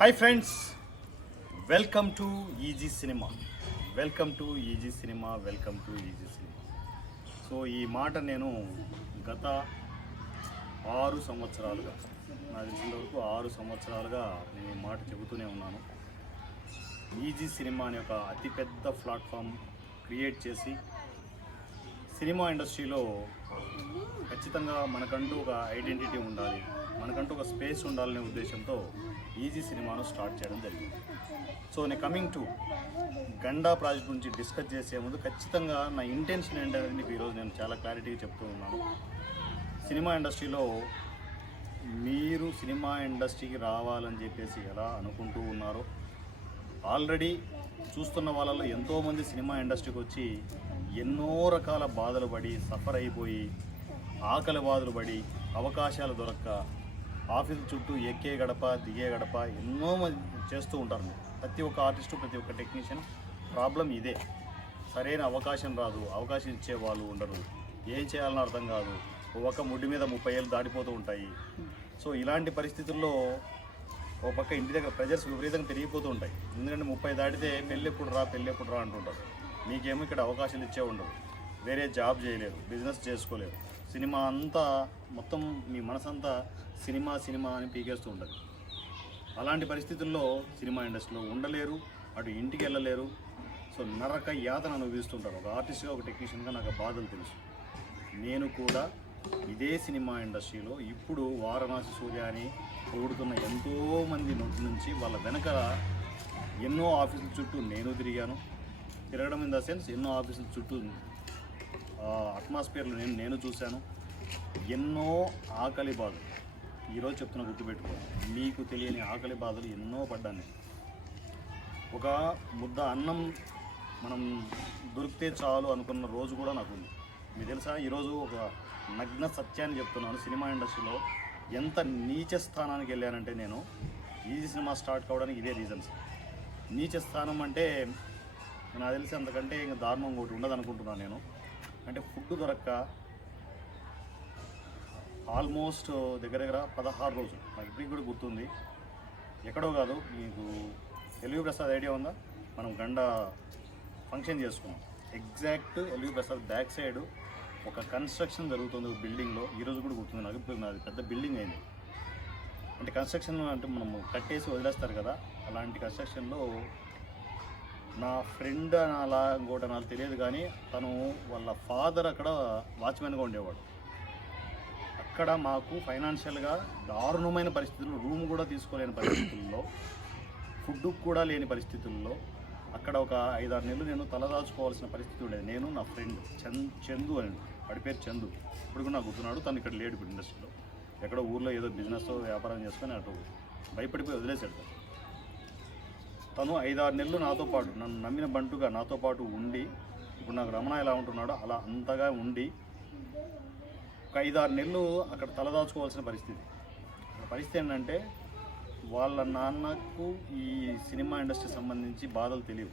Hi friends, welcome to easy cinema. Welcome to easy cinema. Welcome to easy cinema. So ఈ మాట నేను గత 6 సంవత్సరాలుగా, నాకు తెలిసిన వరకు 6 సంవత్సరాలుగా నేను ఈ మాట చెబుతూనే ఉన్నాను. ఈజీ సినిమా అనే ఒక అతిపెద్ద ప్లాట్ఫామ్ క్రియేట్ చేసి సినిమా ఇండస్ట్రీలో ఖచ్చితంగా మనకంటూ ఒక ఐడెంటిటీ ఉండాలి, మనకంటూ ఒక స్పేస్ ఉండాలనే ఉద్దేశంతో ఈజీ సినిమాను స్టార్ట్ చేయడం జరిగింది. సో నేను కమింగ్ టు గండా ప్రాజెక్ట్ గురించి డిస్కస్ చేసే ముందు ఖచ్చితంగా నా ఇంటెన్షన్ ఏంటనేది మీకు ఈరోజు నేను చాలా క్లారిటీగా చెప్తూ ఉన్నాను. సినిమా ఇండస్ట్రీలో మీరు సినిమా ఇండస్ట్రీకి రావాలని చెప్పేసి ఎలా అనుకుంటూ ఉన్నారో, ఆల్రెడీ చూస్తున్న వాళ్ళలో ఎంతోమంది సినిమా ఇండస్ట్రీకి వచ్చి ఎన్నో రకాల బాధలు పడి సఫర్ అయిపోయి, ఆకలి బాధలు పడి, అవకాశాలు దొరక్క, ఆఫీసు చుట్టూ ఎక్కే గడప దిగే గడప ఎన్నో మంది చేస్తూ ఉంటారు. ప్రతి ఒక్క ఆర్టిస్టు, ప్రతి ఒక్క టెక్నీషియన్ ప్రాబ్లం ఇదే. సరైన అవకాశం రాదు, అవకాశం ఇచ్చే వాళ్ళు ఉండరు, ఏం చేయాలని అర్థం కాదు, ఒక ముడ్డి మీద 30 ఏళ్ళు దాటిపోతూ ఉంటాయి. సో ఇలాంటి పరిస్థితుల్లో ఒక పక్క ఇంటి దగ్గర ప్రెజర్స్ విపరీతంగా పెరిగిపోతూ ఉంటాయి. ఎందుకంటే 30 దాటితే పెళ్ళి ఎప్పుడు రా అంటుంటారు. మీకేమో ఇక్కడ అవకాశాలు ఇచ్చే ఉండవు, వేరే జాబ్ చేయలేరు, బిజినెస్ చేసుకోలేరు, సినిమా అంతా మొత్తం మీ మనసంతా సినిమా అని పీకేస్తూ ఉంటుంది. అలాంటి పరిస్థితుల్లో సినిమా ఇండస్ట్రీలో ఉండలేరు, అటు ఇంటికి వెళ్ళలేరు. సో నరక యాతన అనుభవిస్తుంటారు. ఒక ఆర్టిస్ట్గా, ఒక టెక్నీషియన్గా నాకు బాధలు తెలుసు. నేను కూడా ఇదే సినిమా ఇండస్ట్రీలో ఇప్పుడు వారణాసి సూర్య అని పొగుడుతున్న ఎంతోమంది నోటి నుంచి వాళ్ళ వెనక ఎన్నో ఆఫీసుల చుట్టూ నేను తిరగడం ఇన్ ద సెన్స్ ఎన్నో ఆఫీసుల చుట్టూ అట్మాస్ఫియర్లో నేను చూశాను. ఎన్నో ఆకలి బాధలు ఈరోజు చెప్తున్నా, గుర్తుపెట్టుకో. మీకు తెలియని ఆకలి బాధలు ఎన్నో పడ్డాను. ఒక ముద్ద అన్నం మనం దొరికితే చాలు అనుకున్న రోజు కూడా నాకు ఉంది. మీకు తెలుసా, ఈరోజు ఒక నగ్న సత్యాన్ని చెప్తున్నాను. సినిమా ఇండస్ట్రీలో ఎంత నీచ స్థానానికి వెళ్ళానంటే నేను ఈజీ సినిమా స్టార్ట్ కావడానికి ఇదే రీజన్స్. నీచ స్థానం అంటే నాకు తెలిసి అంతకంటే ఇంకా దారుణం ఒకటి ఉండదు అనుకుంటున్నాను నేను. అంటే ఫుడ్ దొరక్క ఆల్మోస్ట్ దగ్గర 16 రోజులు, నాకు ఇప్పటికి కూడా గుర్తుంది. ఎక్కడో కాదు, మీకు ఎల్వి ప్రసాద్ ఐడియా ఉందా? మనం గండ ఫంక్షన్ చేసుకున్నాం. Exact LV Prasad back side ఒక కన్స్ట్రక్షన్ జరుగుతుంది ఒక బిల్డింగ్లో. ఈరోజు కూడా గుర్తుంది నాకు. ఇప్పుడు నాది పెద్ద బిల్డింగ్ అయింది. అంటే కన్స్ట్రక్షన్ అంటే మనము కట్టేసి వదిలేస్తారు కదా, అలాంటి కన్స్ట్రక్షన్లో నా ఫ్రెండ్ అలా ఇంకోటి నాకు తెలియదు కానీ తను వాళ్ళ ఫాదర్ అక్కడ వాచ్మెన్గా ఉండేవాడు. అక్కడ మాకు ఫైనాన్షియల్గా దారుణమైన పరిస్థితుల్లో, రూమ్ కూడా తీసుకోలేని పరిస్థితుల్లో, ఫుడ్ కూడా లేని పరిస్థితుల్లో అక్కడ ఒక 5-6 నెలలు నేను తలదాచుకోవాల్సిన పరిస్థితి ఉండేది. నేను నా ఫ్రెండ్ చందు అని, వాడి పేరు చందు, ఇప్పుడు కూడా నాకు గుర్తున్నాడు. తను ఇక్కడ లేడు ఇప్పుడు ఇండస్ట్రీలో, ఎక్కడో ఊర్లో ఏదో బిజినెస్ వ్యాపారం చేసుకొని అటు భయపడిపోయి వదిలేశాడు. తను 5-6 నెలలు నాతో పాటు, నన్ను నమ్మిన బంటుగా నాతో పాటు ఉండి, ఇప్పుడు నాకు రమణ ఎలా ఉంటున్నాడో అలా అంతగా ఉండి ఒక 5-6 నెలలు అక్కడ తలదాచుకోవాల్సిన పరిస్థితి. పరిస్థితి ఏంటంటే వాళ్ళ నాన్నకు ఈ సినిమా ఇండస్ట్రీ సంబంధించి బాధలు తెలియవు.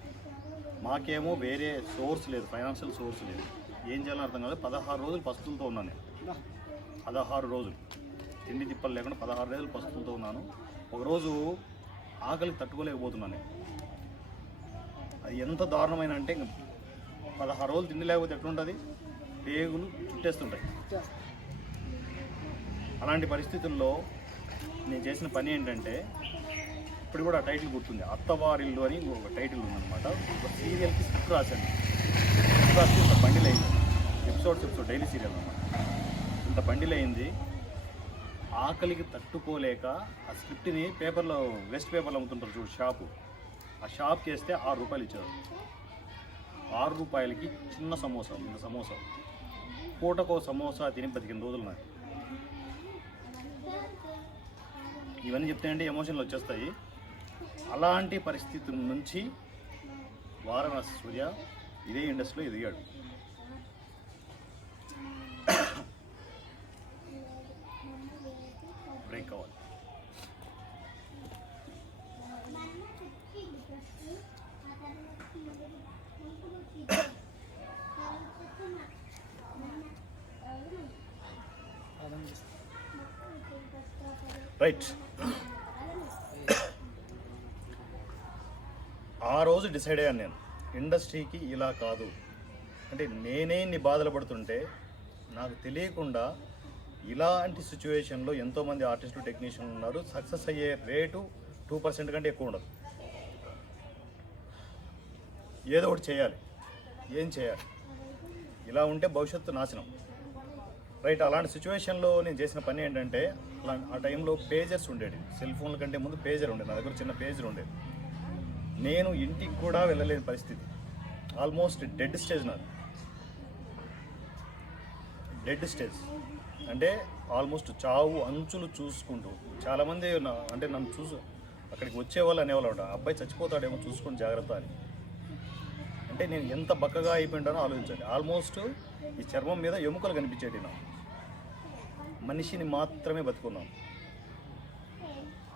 మాకేమో వేరే సోర్స్ లేదు, ఫైనాన్షియల్ సోర్స్ లేదు. ఏం చేయాలని అర్థం కాదు. 16 రోజులు పస్తులతో ఉన్నాను నేను. 16 రోజులు తిండి తిప్పలు లేకుండా 16 రోజులు పస్తులతో ఉన్నాను. ఒకరోజు ఆకలికి తట్టుకోలేకపోతున్నాను. అది ఎంత దారుణమైన అంటే 16 రోజులు తిండి లేకపోతే ఎట్లుంటుంది, పేగులు చుట్టేస్తుంటాయి. అలాంటి పరిస్థితుల్లో నేను చేసిన పని ఏంటంటే, ఇప్పుడు కూడా టైటిల్ గుర్తుంది, అత్తవారిల్లు అని ఒక టైటిల్ ఉందన్నమాట. ఒక సీరియల్కి స్క్రిప్ట్ రాశాను. స్క్రిప్ట్ రాసి ఇంత బండిల్ అయింది, ఎపిసోడ్స్ డైలీ సీరియల్ అన్నమాట. ఇంత బండిల్ అయింది. ఆకలికి తట్టుకోలేక ఆ స్క్రిప్ట్ని పేపర్లో, వేస్ట్ పేపర్లో అమ్ముతుంటారు చూడు షాపు, ఆ షాప్కి వేస్తే 6 రూపాయలు ఇచ్చారు. 6 రూపాయలకి చిన్న సమోసా, ఇంత సమోసా, పూటకో సమోసా తిని 15 రోజులు నాకు. ఇవన్నీ చెప్తాయంటే ఎమోషన్లు వచ్చేస్తాయి. అలాంటి పరిస్థితుల నుంచి వారణాసి సూర్య ఇదే ఇండస్ట్రీలో ఎదిగాడు. బ్రేక్ అవ్వాలి. రైట్. రోజు డిసైడ్ అయ్యాను నేను, ఇండస్ట్రీకి ఇలా కాదు అంటే నేనే ఇన్ని బాధలు పడుతుంటే నాకు తెలియకుండా ఇలాంటి సిచ్యువేషన్లో ఎంతోమంది ఆర్టిస్టులు టెక్నీషియన్లు ఉన్నారు, సక్సెస్ అయ్యే రేటు 2% కంటే ఎక్కువ ఉండదు. ఏదో ఒకటి చేయాలి, ఏం చేయాలి, ఇలా ఉంటే భవిష్యత్తు నాశనం. రైట్, అలాంటి సిచ్యువేషన్లో నేను చేసిన పని ఏంటంటే, ఆ టైంలో పేజర్స్ ఉండేది, సెల్ ఫోన్ల కంటే ముందు పేజర్ ఉండేది, నా దగ్గర చిన్న పేజర్ ఉండేది. నేను ఇంటికి కూడా వెళ్ళలేని పరిస్థితి, ఆల్మోస్ట్ డెడ్ స్టేజ్ నాది. డెడ్ స్టేజ్ అంటే ఆల్మోస్ట్ చావు అంచులు చూసుకుంటూ చాలామంది అంటే నన్ను చూసు అక్కడికి వచ్చేవాళ్ళు అనేవాళ్ళు ఉంటారు, అబ్బాయి చచ్చిపోతాడేమో చూసుకొని జాగ్రత్త అని. అంటే నేను ఎంత బక్కగా అయిపోయింటానో ఆలోచించండి. ఆల్మోస్ట్ ఈ చర్మం మీద ఎముకలు కనిపించేటి నా మనిషిని మాత్రమే బతుకున్నాను.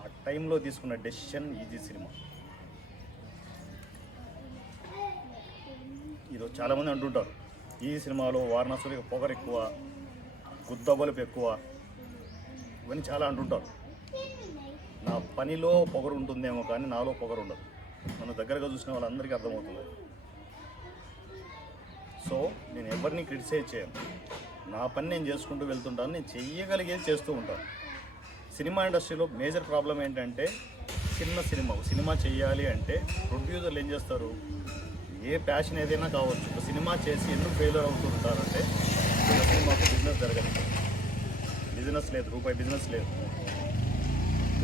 ఆ టైంలో తీసుకున్న డెసిషన్ ఈజీ సినిమా. ఈరోజు చాలామంది అంటుంటారు ఈ సినిమాలో వారణాసులకు పొగరు ఎక్కువ, గుద్దబలుపు ఎక్కువ, ఇవన్నీ చాలా అంటుంటారు. నా పనిలో పొగరు ఉంటుందేమో కానీ నాలో పొగరు ఉండదు. నన్ను దగ్గరగా చూసిన వాళ్ళందరికీ అర్థమవుతుంది. సో నేను ఎవరిని క్రిటిసైజ్ చేయను, నా పని నేను చేసుకుంటూ వెళ్తుంటాను, నేను చెయ్యగలిగేది చేస్తూ ఉంటాను. సినిమా ఇండస్ట్రీలో మేజర్ ప్రాబ్లం ఏంటంటే, చిన్న సినిమా చేయాలి అంటే ప్రొడ్యూసర్లు ఏం చేస్తారు, ఏ ప్యాషన్ ఏదైనా కావచ్చు, ఒక సినిమా చేసి ఎందుకు ఫెయిల్యూర్ అవుతుంటారంటే చిన్న సినిమాకు బిజినెస్ జరగదు, బిజినెస్ లేదు, రూపాయి బిజినెస్ లేదు.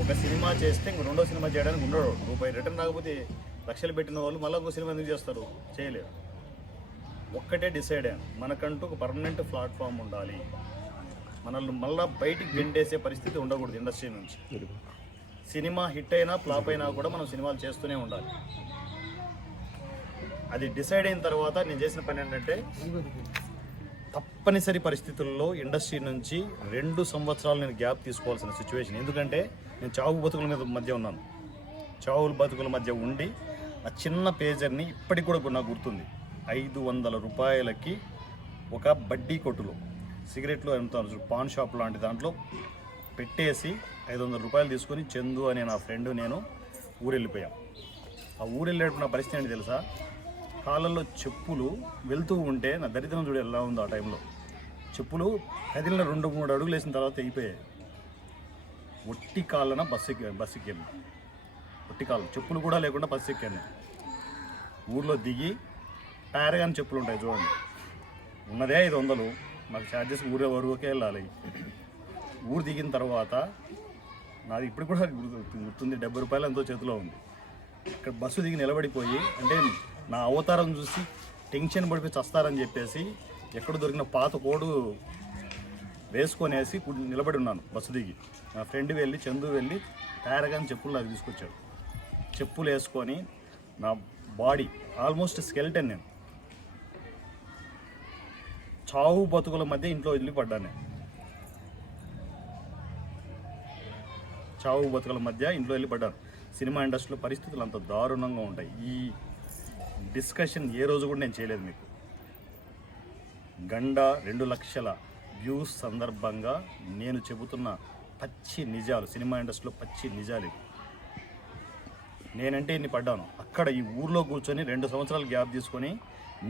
ఒక సినిమా చేస్తే ఇంక రెండో సినిమా చేయడానికి ఉండడు, రూపాయి రిటర్న్ రాకపోతే లక్షలు పెట్టిన వాళ్ళు మళ్ళీ ఒక సినిమా ఎందుకు చేస్తారు, చేయలేరు. ఒక్కటే డిసైడ్ అయ్యాను, మనకంటూ ఒక పర్మనెంట్ ప్లాట్ఫామ్ ఉండాలి, మనల్ని మళ్ళీ బయటికి గెంటేసే పరిస్థితి ఉండకూడదు ఇండస్ట్రీ నుంచి. సినిమా హిట్ అయినా ఫ్లాప్ అయినా కూడా మనం సినిమాలు చేస్తూనే ఉండాలి. అది డిసైడ్ అయిన తర్వాత నేను చేసిన పని ఏంటంటే, తప్పనిసరి పరిస్థితుల్లో ఇండస్ట్రీ నుంచి 2 సంవత్సరాలు నేను గ్యాప్ తీసుకోవాల్సిన సిచ్యువేషన్. ఎందుకంటే నేను చావు బతుకుల మధ్య ఉన్నాను. చావుల బతుకుల మధ్య ఉండి ఆ చిన్న పేజర్ని ఇప్పటికి కూడా నాకు గుర్తుంది, 500 రూపాయలకి ఒక బడ్డీ కొట్టులో సిగరెట్లు అమ్ముతాను, పాన్ షాప్ లాంటి దాంట్లో పెట్టేసి 500 రూపాయలు తీసుకొని చందు అనే నా ఫ్రెండ్ నేను ఊరు వెళ్ళిపోయాం. ఆ ఊరు వెళ్ళేటప్పుడు నా పరిస్థితి ఏంటి తెలుసా, కాళ్ళల్లో చెప్పులు వెళ్తూ ఉంటే నా దరిద్రం చూడ ఎలా ఉందో. ఆ టైంలో చెప్పులు కదిలిన 2-3 అడుగులు వేసిన తర్వాత అయిపోయాయి. ఒట్టి కాళ్ళన బస్సు ఎక్కాను, ఒట్టి కాళ్ళు, చెప్పులు కూడా లేకుండా బస్సు ఎక్కాను. ఊర్లో దిగి పారగాని చెప్పులు ఉంటాయి చూడండి, ఉన్నదే 500, నాకు ఛార్జెస్ ఊరే వరకే వెళ్ళాలి. ఊరు దిగిన తర్వాత నాది ఇప్పుడు కూడా గుర్తుంది, 70 రూపాయలు ఎంతో చేతిలో ఉంది. ఇక్కడ బస్సు దిగి నిలబడిపోయి, అంటే నా అవతారం చూసి టెన్షన్ పడిపోయి చస్తారని చెప్పేసి ఎక్కడ దొరికిన పాత కోడు వేసుకొనేసి నిలబడి ఉన్నాను బస్సు దిగి. నా ఫ్రెండ్ వెళ్ళి, చందు వెళ్ళి పారగాని చెప్పులు నాకు తీసుకొచ్చాడు. చెప్పులు వేసుకొని నా బాడీ ఆల్మోస్ట్ స్కెల్టన్, నేను చావు బతుకుల మధ్య ఇంట్లో వదిలిపడ్డాను. చావు బతుకుల మధ్య ఇంట్లో వెళ్ళిపడ్డాను. సినిమా ఇండస్ట్రీలో పరిస్థితులు అంత దారుణంగా ఉంటాయి. ఈ డిస్కషన్ ఏ రోజు కూడా నేను చేయలేదు మీకు. గండ 2 లక్షల వ్యూస్ సందర్భంగా నేను చెబుతున్న పచ్చి నిజాలు, సినిమా ఇండస్ట్రీలో పచ్చి నిజాలు. నేనంటే ఇన్ని పడ్డాను. అక్కడ ఈ ఊర్లో కూర్చొని 2 సంవత్సరాలు గ్యాప్ తీసుకొని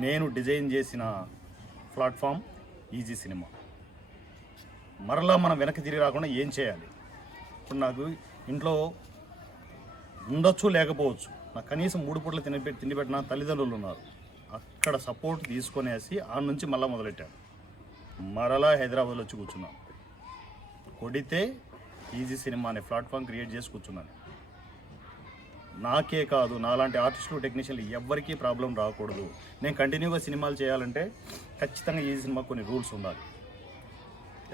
నేను డిజైన్ చేసిన ప్లాట్ఫామ్ ఈజీ సినిమా. మరలా మనం వెనక్కి తిరిగి రాకుండా ఏం చేయాలి? ఇప్పుడు నాకు ఇంట్లో ఉండొచ్చు, లేకపోవచ్చు, నాకు కనీసం 3 పూటలు తిండి పెట్టిన తల్లిదండ్రులు ఉన్నారు. అక్కడ సపోర్ట్ తీసుకొనేసి ఆ నుంచి మళ్ళీ మొదలెట్టాను. మరలా హైదరాబాద్లో వచ్చి కూర్చున్నాను. కొడితే ఈజీ సినిమా అనే ప్లాట్ఫామ్ క్రియేట్ చేసి కూర్చున్నాను. నాకే కాదు, నాలాంటి ఆర్టిస్టులు, టెక్నీషియన్లు ఎవరికీ ప్రాబ్లం రాకూడదు. నేను కంటిన్యూగా సినిమాలు చేయాలంటే ఖచ్చితంగా ఈజీ సినిమా కొన్ని రూల్స్ ఉండాలి.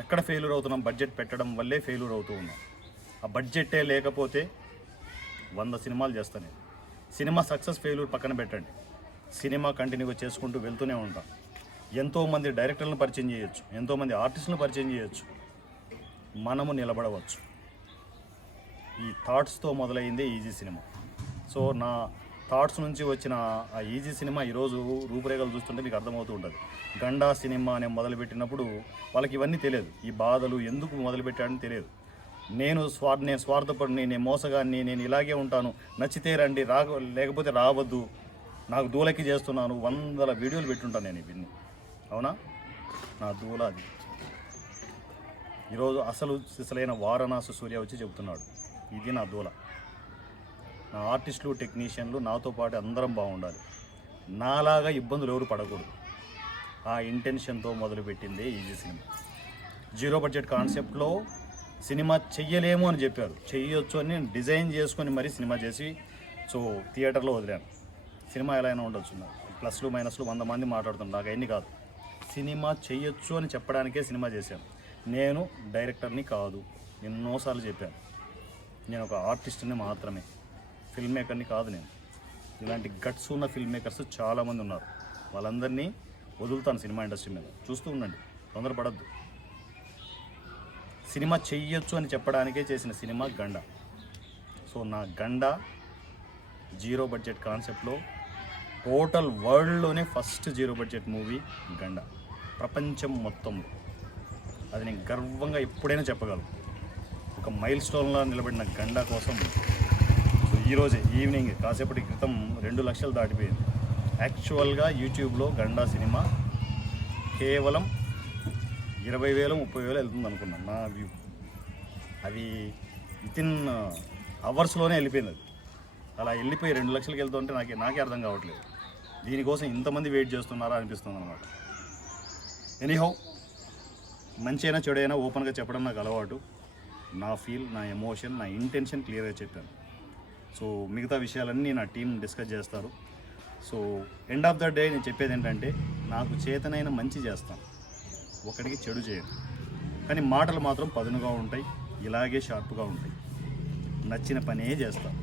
ఎక్కడ ఫెయిల్యూర్ అవుతున్నాం, బడ్జెట్ పెట్టడం వల్లే ఫెయిల్యూర్ అవుతూ ఉన్నాం. ఆ బడ్జెట్టే లేకపోతే 100 సినిమాలు చేస్తాను. సినిమా సక్సెస్ ఫెయిల్యూర్ పక్కన పెట్టండి, సినిమా కంటిన్యూగా చేసుకుంటూ వెళ్తూనే ఉంటాం. ఎంతోమంది డైరెక్టర్లను పరిచయం చేయొచ్చు, ఎంతోమంది ఆర్టిస్టులను పరిచయం చేయొచ్చు, మనము నిలబడవచ్చు. ఈ థాట్స్తో మొదలైందే ఈజీ సినిమా. సో నా థాట్స్ నుంచి వచ్చిన ఆ ఈజీ సినిమా ఈరోజు రూపురేఖలు చూస్తుంటే మీకు అర్థమవుతూ ఉంటుంది. గండా సినిమా అనే మొదలుపెట్టినప్పుడు వాళ్ళకి ఇవన్నీ తెలియదు, ఈ బాధలు ఎందుకు మొదలుపెట్టాడని తెలియదు. నేను స్వార్థపడిని, నేను మోసగాన్ని, నేను ఇలాగే ఉంటాను, నచ్చితే రండి, లేకపోతే రావద్దు, నాకు దూలకి చేస్తున్నాను, 100 వీడియోలు పెట్టుంటాను నేను ఇవన్నీ. అవునా? నా దూల అది. ఈరోజు అసలైన వారణాసి సూర్య వచ్చి చెబుతున్నాడు, ఇది నా దూల. నా ఆర్టిస్టులు, టెక్నీషియన్లు నాతో పాటు అందరం బాగుండాలి, నాలాగా ఇబ్బందులు ఎవరు పడకూడదు. ఆ ఇంటెన్షన్తో మొదలుపెట్టిందే ఈజీ సినిమా. 0 బడ్జెట్ కాన్సెప్ట్లో సినిమా చెయ్యలేము అని చెప్పారు, చెయ్యొచ్చు అని నేను డిజైన్ చేసుకొని మరీ సినిమా చేసి థియేటర్లో వదిలాను. సినిమా ఎలా అయినా ఉండొచ్చు, ప్లస్లు మైనస్లు 100 మంది మాట్లాడుతున్నారు, నాకు అన్నీ కాదు. సినిమా చెయ్యొచ్చు అని చెప్పడానికే సినిమా చేశాను. నేను డైరెక్టర్ని కాదు, ఎన్నోసార్లు చెప్పాను. నేను ఒక ఆర్టిస్ట్ని మాత్రమే, ఫిల్మ్ మేకర్ని కాదు. నేను ఇలాంటి గట్స్ ఉన్న ఫిల్మ్ మేకర్స్ చాలామంది ఉన్నారు, వాళ్ళందరినీ వదులుతాను సినిమా ఇండస్ట్రీ మీద. చూస్తూ ఉండండి, తొందరపడద్దు. సినిమా చెయ్యొచ్చు అని చెప్పడానికే చేసిన సినిమా గండ. నా గండ 0 బడ్జెట్ కాన్సెప్ట్లో టోటల్ వరల్డ్లోనే ఫస్ట్ 0 బడ్జెట్ మూవీ గండ, ప్రపంచం మొత్తంలో. అది నేను గర్వంగా ఎప్పుడైనా చెప్పగలను. ఒక మైల్ స్టోన్లో నిలబడిన గండ కోసం ఈరోజే ఈవినింగ్ కాసేపటి క్రితం 2 లక్షలు దాటిపోయింది. యాక్చువల్గా యూట్యూబ్లో గండా సినిమా కేవలం 20,000 30,000 వెళ్తుంది అనుకున్నాను నా వ్యూ. అది వితిన్ అవర్స్లోనే వెళ్ళిపోయింది. అది అలా వెళ్ళిపోయి 2 లక్షలకి వెళ్తుంటే నాకే అర్థం కావట్లేదు, దీనికోసం ఇంతమంది వెయిట్ చేస్తున్నారా అనిపిస్తుంది అనమాట. ఎనీహౌ, మంచి అయినా చెడు అయినా ఓపెన్గా చెప్పడం నాకు అలవాటు. నా ఫీల్, నా ఎమోషన్, నా ఇంటెన్షన్ క్లియర్గా చెప్పాను. మిగతా విషయాలన్నీ నా టీం డిస్కస్ చేస్తారు. ఎండ్ ఆఫ్ ద డే నేను చెప్పేది ఏంటంటే, నాకు చేతనైన మంచి చేస్తాను, ఒకడికి చెడు చేయను. కానీ మాటలు మాత్రం పదునుగా ఉంటాయి, ఇలాగే షార్ప్గా ఉంటాయి. నచ్చిన పనే చేస్తాను,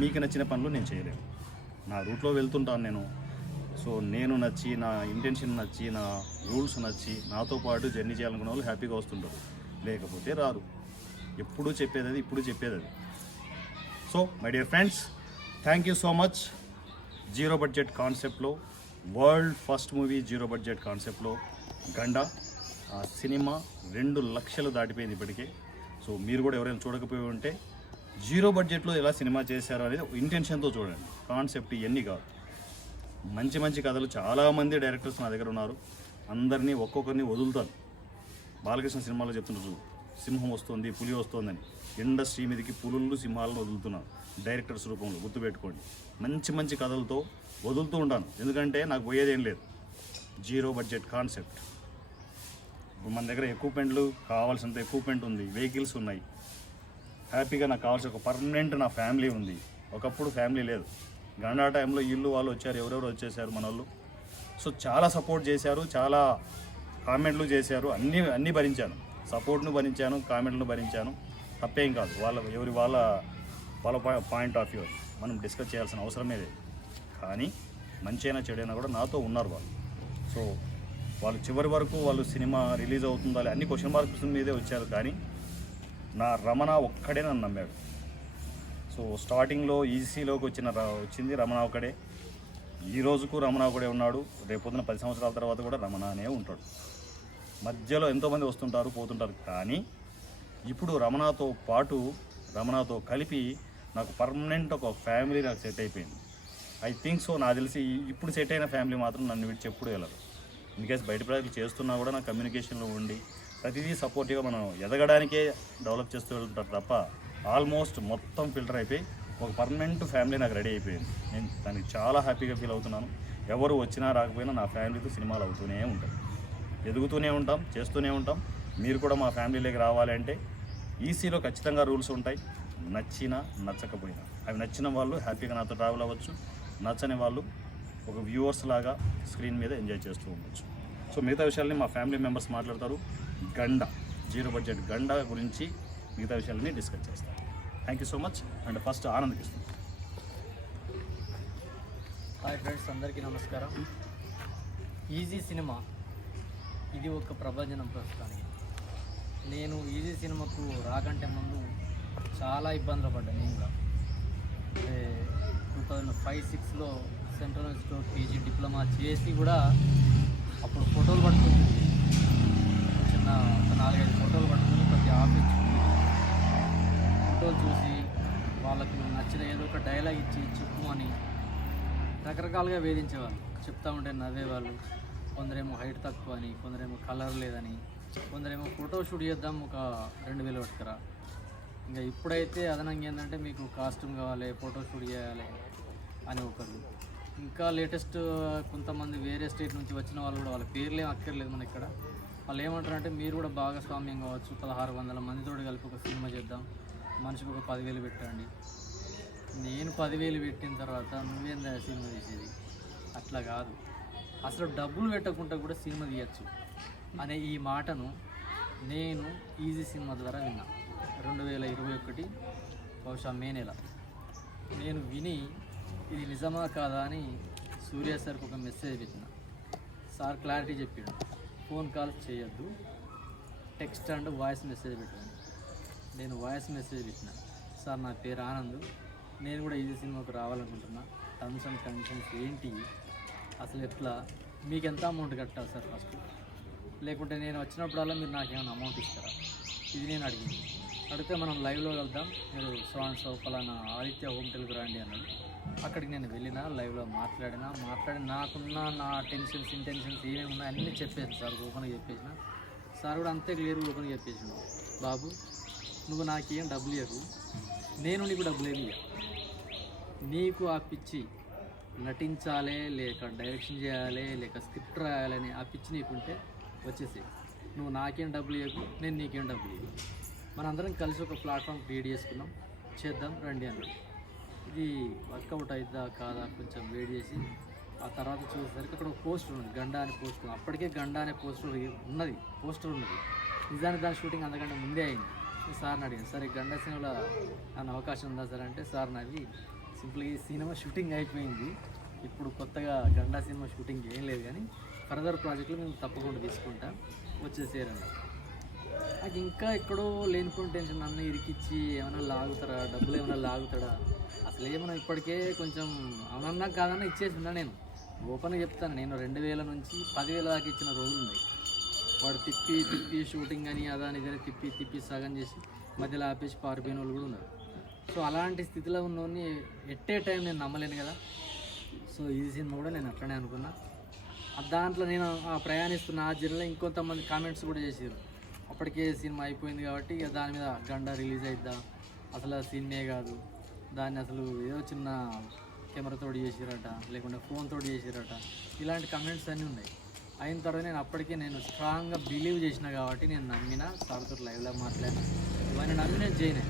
మీకు నచ్చిన పనులు నేను చేయలేను. నా రూట్లో వెళ్తుంటాను నేను. నేను నచ్చి, నా ఇంటెన్షన్ నచ్చి, నా రూల్స్ నచ్చి, నాతో పాటు జర్నీ చేయాలనుకున్న వాళ్ళు హ్యాపీగా వస్తుంటారు, లేకపోతే రారు. ఎప్పుడూ చెప్పేది అది, ఇప్పుడు చెప్పేది అది. My dear friends, thank you so much. 0 budget కాన్సెప్ట్లో వరల్డ్ ఫస్ట్ మూవీ 0 బడ్జెట్ కాన్సెప్ట్లో గండ. ఆ సినిమా 2 లక్షలు దాటిపోయింది ఇప్పటికే. మీరు కూడా ఎవరైనా చూడకపోయి ఉంటే 0 బడ్జెట్లో ఎలా సినిమా చేశారో అనేది ఇంటెన్షన్తో చూడండి. కాన్సెప్ట్ ఇవన్నీ కాదు, మంచి మంచి కథలు చాలామంది డైరెక్టర్స్ నా దగ్గర ఉన్నారు. అందరినీ ఒక్కొక్కరిని వదులుతాను. బాలకృష్ణ సినిమాలో చెప్తున్నారు, సింహం వస్తుంది, పులి వస్తుందని. ఇండస్ట్రీ మీదకి పులులు, సింహాలను వదులుతున్నాను డైరెక్టర్స్ రూపంలో, గుర్తుపెట్టుకోండి. మంచి మంచి కథలతో వదులుతూ ఉంటాను, ఎందుకంటే నాకు పోయేదేం లేదు. 0 బడ్జెట్ కాన్సెప్ట్. ఇప్పుడు మన దగ్గర ఎక్విప్మెంట్లు కావాల్సినంత ఎక్విప్మెంట్ ఉంది, వెహికల్స్ ఉన్నాయి, హ్యాపీగా నాకు కావాల్సిన ఒక పర్మనెంట్ నా ఫ్యామిలీ ఉంది. ఒకప్పుడు ఫ్యామిలీ లేదు. గండా టైంలో ఇల్లు వాళ్ళు వచ్చారు, ఎవరెవరు వచ్చేసారు మన వాళ్ళు. చాలా సపోర్ట్ చేశారు, చాలా కామెంట్లు చేశారు, అన్నీ భరించాను. సపోర్ట్ను భరించాను, కామెంట్లను భరించాను, తప్పేం కాదు. వాళ్ళ పాయింట్ ఆఫ్ వ్యూ మనం డిస్కస్ చేయాల్సిన అవసరమే లేదు. కానీ మంచి అయినా చెడైనా కూడా నాతో ఉన్నారు వాళ్ళు. వాళ్ళు చివరి వరకు వాళ్ళు సినిమా రిలీజ్ అవుతుందా అన్ని క్వశ్చన్ మార్క్స్ మీదే వచ్చారు. కానీ నా రమణ ఒక్కడే నన్ను నమ్మాడు. స్టార్టింగ్లో ఈజీలోకి వచ్చింది రమణ ఒక్కడే. ఈ రోజుకు రమణ ఒకడే ఉన్నాడు, రేపొద్దున 10 సంవత్సరాల తర్వాత కూడా రమణ అనే ఉంటాడు. మధ్యలో ఎంతోమంది వస్తుంటారు, పోతుంటారు. కానీ ఇప్పుడు రమణతో కలిపి నాకు పర్మనెంట్ ఒక ఫ్యామిలీ నాకు సెట్ అయిపోయింది. ఐ థింక్ నాకు తెలిసి ఇప్పుడు సెట్ అయిన ఫ్యామిలీ మాత్రం నన్ను విడిచి ఎప్పుడు వెళ్ళదు. ఇన్కేస్ బయట ప్రజలు చేస్తున్నా కూడా నా కమ్యూనికేషన్లో ఉండి ప్రతిదీ సపోర్టివ్గా మనం ఎదగడానికే డెవలప్ చేస్తూ వెళ్తుంటారు తప్ప ఆల్మోస్ట్ మొత్తం ఫిల్టర్ అయిపోయి ఒక పర్మనెంట్ ఫ్యామిలీ నాకు రెడీ అయిపోయింది. నేను దానికి చాలా హ్యాపీగా ఫీల్ అవుతున్నాను. ఎవరు వచ్చినా రాకపోయినా నా ఫ్యామిలీతో సినిమాలు అవుతూనే ఉంటాయి, ఎదుగుతూనే ఉంటాం, చేస్తూనే ఉంటాం. మీరు కూడా మా ఫ్యామిలీలోకి రావాలంటే ఈసీలో ఖచ్చితంగా రూల్స్ ఉంటాయి. నచ్చినా నచ్చకపోయినా అవి నచ్చిన వాళ్ళు హ్యాపీగా నాతో ట్రావెల్ అవ్వచ్చు, నచ్చని వాళ్ళు ఒక వ్యూవర్స్ లాగా స్క్రీన్ మీద ఎంజాయ్ చేస్తూ ఉండొచ్చు. మిగతా విషయాల్ని మా ఫ్యామిలీ మెంబర్స్ మాట్లాడతారు. గండ 0 బడ్జెట్ గండ గురించి మిగతా విషయాలని డిస్కస్ చేస్తాను. Thank you so much. And first ఆనంద్కి ఇస్తాను. హాయ్ ఫ్రెండ్స్, అందరికీ నమస్కారం. ఈజీ సినిమా ఇది ఒక ప్రభంజనం ప్రస్తుతానికి. నేను ఈజీ సినిమాకు రాకంటే ముందు చాలా ఇబ్బందులు పడ్డాను. నేను కూడా 2005-06లో సెంట్రల్ యూనివర్సిటీలో పీజీ డిప్లొమా చేసి కూడా అప్పుడు ఫోటోలు పట్టుకుంటుంది, చిన్న 4-5 ఫోటోలు పట్టుకుని ప్రతి ఆఫీస్ ఫోటోలు చూసి వాళ్ళకు నచ్చిన ఏదో ఒక డైలాగ్ ఇచ్చి చెప్పు అని రకరకాలుగా వేధించేవాళ్ళు. చెప్తా ఉంటే నవ్వేవాళ్ళు. కొందరేమో హైట్ తక్కువ అని, కొందరేమో కలర్ లేదని, కొందరేమో ఫోటో షూట్ చేద్దాం ఒక 2000 పట్టుకురా. ఇంకా ఇప్పుడైతే అదనంగా ఏంటంటే మీకు కాస్ట్యూమ్ కావాలి, ఫోటో షూట్ చేయాలి అని ఒకరు. ఇంకా లేటెస్ట్ కొంతమంది వేరే స్టేట్ నుంచి వచ్చిన వాళ్ళు కూడా, వాళ్ళ పేర్లు ఏం అక్కర్లేదు మన ఇక్కడ, వాళ్ళు ఏమంటారంటే మీరు కూడా భాగస్వామ్యం కావచ్చు, 1600 మందితో కలిపి ఒక సినిమా చేద్దాం, మనిషికి ఒక 10,000 పెట్టండి. నేను 10,000 పెట్టిన తర్వాత నువ్వేందా సినిమా తీసేది? అట్లా కాదు, అసలు డబ్బులు పెట్టకుండా కూడా సినిమా తీయచ్చు అనే ఈ మాటను నేను ఈజీ సినిమా ద్వారా విన్నా. 2021 బహుశా మే నెల నేను విని ఇది నిజమా కాదా అని సూర్య సార్కి ఒక మెసేజ్ పెట్టిన. సార్ క్లారిటీ చెప్పాడు, ఫోన్ కాల్ చేయొద్దు, టెక్స్ట్ అండ్ వాయిస్ మెసేజ్ పెట్టాను. నేను వాయిస్ మెసేజ్ పెట్టిన, సార్ నా పేరు ఆనంద్, నేను కూడా ఈజీ సినిమాకు రావాలనుకుంటున్నా, టర్మ్స్ అండ్ కండిషన్స్ ఏంటి, అసలు ఎట్లా, మీకు ఎంత అమౌంట్ కట్టాలి సార్ ఫస్ట్, లేకుంటే నేను వచ్చినప్పుడల్లా మీరు నాకేమైనా అమౌంట్ ఇస్తారా, ఇది నేను అడిగింది. అడిగితే మనం లైవ్లో వెళ్దాం, మీరు సో ఫలానా ఆదిత్య హోమ్ టెల్కి రండి అన్నాడు. అక్కడికి నేను వెళ్ళిన, లైవ్లో మాట్లాడి నాకున్న నా టెన్షన్స్ ఇంటెన్షన్స్ ఏమేమి ఉన్నాయి అన్నీ చెప్పాను సార్, ఓపెన్గా చెప్పేసిన. సార్ కూడా అంతే క్లియర్గా ఓపెన్గా చెప్పేసాను, బాబు నువ్వు నాకేం డబ్బులు ఇవ్వకు, నేను నీకు డబ్బులు ఏమి ఇవ్వ, నీకు ఆ పిచ్చి నటించాలి, లేక డైరెక్షన్ చేయాలి, లేక స్క్రిప్ట్ రాయాలని ఆ పిచ్చి నీకుంటే వచ్చేసి, నువ్వు నాకేం డబ్బులు ఇవ్వకు, నేను నీకేం డబ్బులు ఇవ్వకు, మనందరం కలిసి ఒక ప్లాట్ఫామ్ క్రియేట్ చేసుకున్నాం, చేద్దాం రండి అన్నాడు. ఇది వర్కౌట్ అవుతుందా కాదా కొంచెం వెయిట్ చేసి ఆ తర్వాత చూసేసరికి అక్కడ ఒక పోస్టర్ ఉన్నది, గండా అనే పోస్టర్. అప్పటికే గండా అనే పోస్టర్ ఉన్నది, నిజానికి దాని షూటింగ్ అంతకంటే ముందే అయింది. సార్ని అడిగాను, సార్ ఈ గండా సినిమాలో నన్ను అవకాశం ఉందా సార్ అంటే, సార్ నాది సింపుల్గా ఈ సినిమా షూటింగ్ అయిపోయింది, ఇప్పుడు కొత్తగా గండా సినిమా షూటింగ్ ఏం లేదు, కానీ ఫర్దర్ ప్రాజెక్టులు మేము తప్పకుండా తీసుకుంటాం, వచ్చేసేయాలన్నారు. నాకు ఇంకా ఎక్కడో లేనిపోయిన టెన్షన్, నన్ను ఇరికిచ్చి ఏమైనా లాగుతారా, డబ్బులు ఏమైనా లాగుతాడా, అసలు ఏమైనా ఇప్పటికే కొంచెం అవునన్నా కాదన్నా ఇచ్చేసిందా. నేను ఓపెన్గా చెప్తాను, నేను 2000 నుంచి 10,000 దాకా ఇచ్చిన రోజులు ఉన్నాయి. వాడు తిప్పి షూటింగ్ అని అదని ఇదని తిప్పి సగం చేసి మధ్యలో ఆపేసి పారిపోయిన వాళ్ళు కూడా ఉన్నారు. సో అలాంటి స్థితిలో ఉన్నోని ఎట్టే టైం నేను నమ్మలేను కదా. సో ఈ సినిమా కూడా నేను అట్లనే అనుకున్నా. దాంట్లో నేను ప్రయాణిస్తున్న ఆ జర్నీలో ఇంకొంతమంది కామెంట్స్ కూడా చేసారు, అప్పటికే సినిమా అయిపోయింది కాబట్టి ఇక దాని మీద గండా రిలీజ్ అయిద్దా, అసలు ఆ సినిమే కాదు, దాన్ని అసలు ఏదో చిన్న కెమెరాతోటి చేసిరట, లేకుంటే ఫోన్ తోటి చేసిరట, ఇలాంటి కమెంట్స్ అన్నీ ఉన్నాయి. అయిన తర్వాత నేను అప్పటికే నేను స్ట్రాంగ్గా బిలీవ్ చేసిన కాబట్టి నేను నమ్మిన, సార్తో లైవ్లో మాట్లాడినా, ఇవన్నీ నమ్మి నేను చేయను.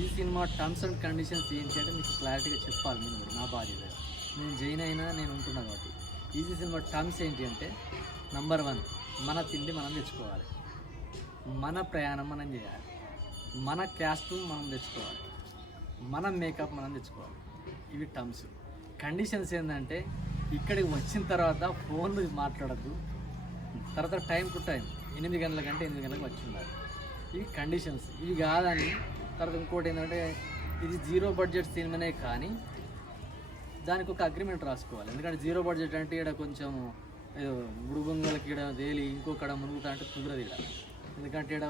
ఈ సినిమా టర్మ్స్ అండ్ కండిషన్స్ ఏంటి అంటే మీకు క్లారిటీగా చెప్పాలి, నేను కూడా నా బాధ్యత, నేను జైన్ అయినా నేను ఉంటున్నా కాబట్టి. ఈజీ సినిమా టర్మ్స్ ఏంటి అంటే, నంబర్ 1 మన తిండి మనం తెచ్చుకోవాలి, మన ప్రయాణం మనం చేయాలి, మన కాస్ట్యూమ్ మనం తెచ్చుకోవాలి, మన మేకప్ మనం తెచ్చుకోవాలి, ఇవి టర్మ్స్. కండిషన్స్ ఏంటంటే ఇక్కడికి వచ్చిన తర్వాత ఫోన్లు మాట్లాడద్దు, తర్వాత టైం టు టైం 8 గంటల కంటే 8 గంటలకు వచ్చి ఉండాలి, ఇవి కండిషన్స్. ఇవి కాదని తర్వాత ఇంకోటి ఏంటంటే ఇది 0 బడ్జెట్ సినిమానే కానీ దానికి ఒక అగ్రిమెంట్ రాసుకోవాలి. ఎందుకంటే 0 బడ్జెట్ అంటే ఇక్కడ కొంచెం ఏదో గుడుబొంగలకి ఇక్కడ తేలి ఇంకొకడ మునుగుతా అంటే కుదరదు ఇక్కడ. ఎందుకంటే ఇక్కడ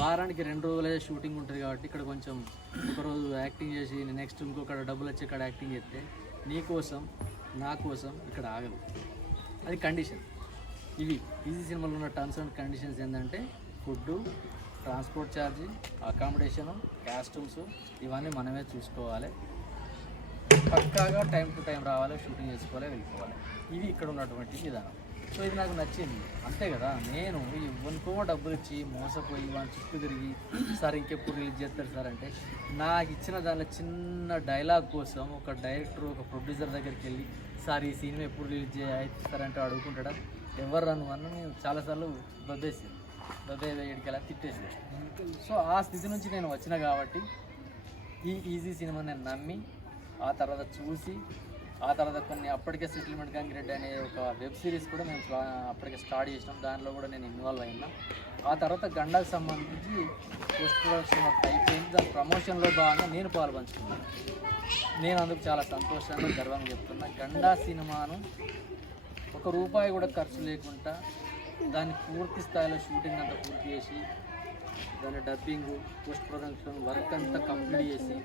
వారానికి 2 రోజులే షూటింగ్ ఉంటుంది కాబట్టి ఇక్కడ కొంచెం ఒకరోజు యాక్టింగ్ చేసి నెక్స్ట్ ఇంకొకడ డబ్బులు వచ్చి ఇక్కడ యాక్టింగ్ చేస్తే నీ కోసం నా కోసం ఇక్కడ ఆగదు, అది కండిషన్. ఇవి ఈజీ సినిమాలో ఉన్న టర్మ్స్ అండ్ కండిషన్స్ ఏంటంటే food, transport charge, accommodation, costumes ఇవన్నీ మనమే చూసుకోవాలి, పక్కాగా టైం టు టైం రావాలి, షూటింగ్ చేసుకోవాలి, వెళ్ళిపోవాలి. ఇవి ఇక్కడ ఉన్నటువంటి విధానం. సో ఇది నాకు నచ్చింది, అంతే కదా. నేను ఇవ్వనుకో డబ్బులు ఇచ్చి మోసపోయి వాళ్ళ చుట్టూ తిరిగి సార్ ఇంకెప్పుడు రిలీజ్ చేస్తారు సార్ అంటే, నాకు ఇచ్చిన దానిలో చిన్న డైలాగ్ కోసం ఒక డైరెక్టర్ ఒక ప్రొడ్యూసర్ దగ్గరికి వెళ్ళి సార్ ఈ సినిమా ఎప్పుడు రిలీజ్ చేస్తారంటే అడుగుకుంటాడా, ఎవరు రాను అన్న నేను చాలాసార్లు వేడికెళ్ళి తిట్టేసి. సో ఆ స్థితి నుంచి నేను వచ్చిన కాబట్టి ఈ ఈజీ సినిమా నేను నమ్మి ఆ తర్వాత చూసి ఆ తర్వాత కొన్ని అప్పటికే సెటిల్మెంట్ గంగిరెడ్డి అనే ఒక వెబ్ సిరీస్ కూడా మేము అప్పటికే స్టార్ట్ చేసినాం, దానిలో కూడా నేను ఇన్వాల్వ్ అయినా. ఆ తర్వాత గండాకు సంబంధించి పోస్ట్ ప్రొడక్షన్ అయిపోయింది, దాని ప్రమోషన్లో భాగంగా నేను పాల్పంచుకున్నాను. నేను అందుకు చాలా సంతోషంగా గర్వంగా చెప్తున్నా. గండా సినిమాను ₹1 కూడా ఖర్చు లేకుండా దాన్ని పూర్తి స్థాయిలో షూటింగ్ అంతా పూర్తి చేసి దాని డబ్బింగ్, పోస్ట్ ప్రొడక్షన్ వర్క్ అంతా కంప్లీట్ చేసి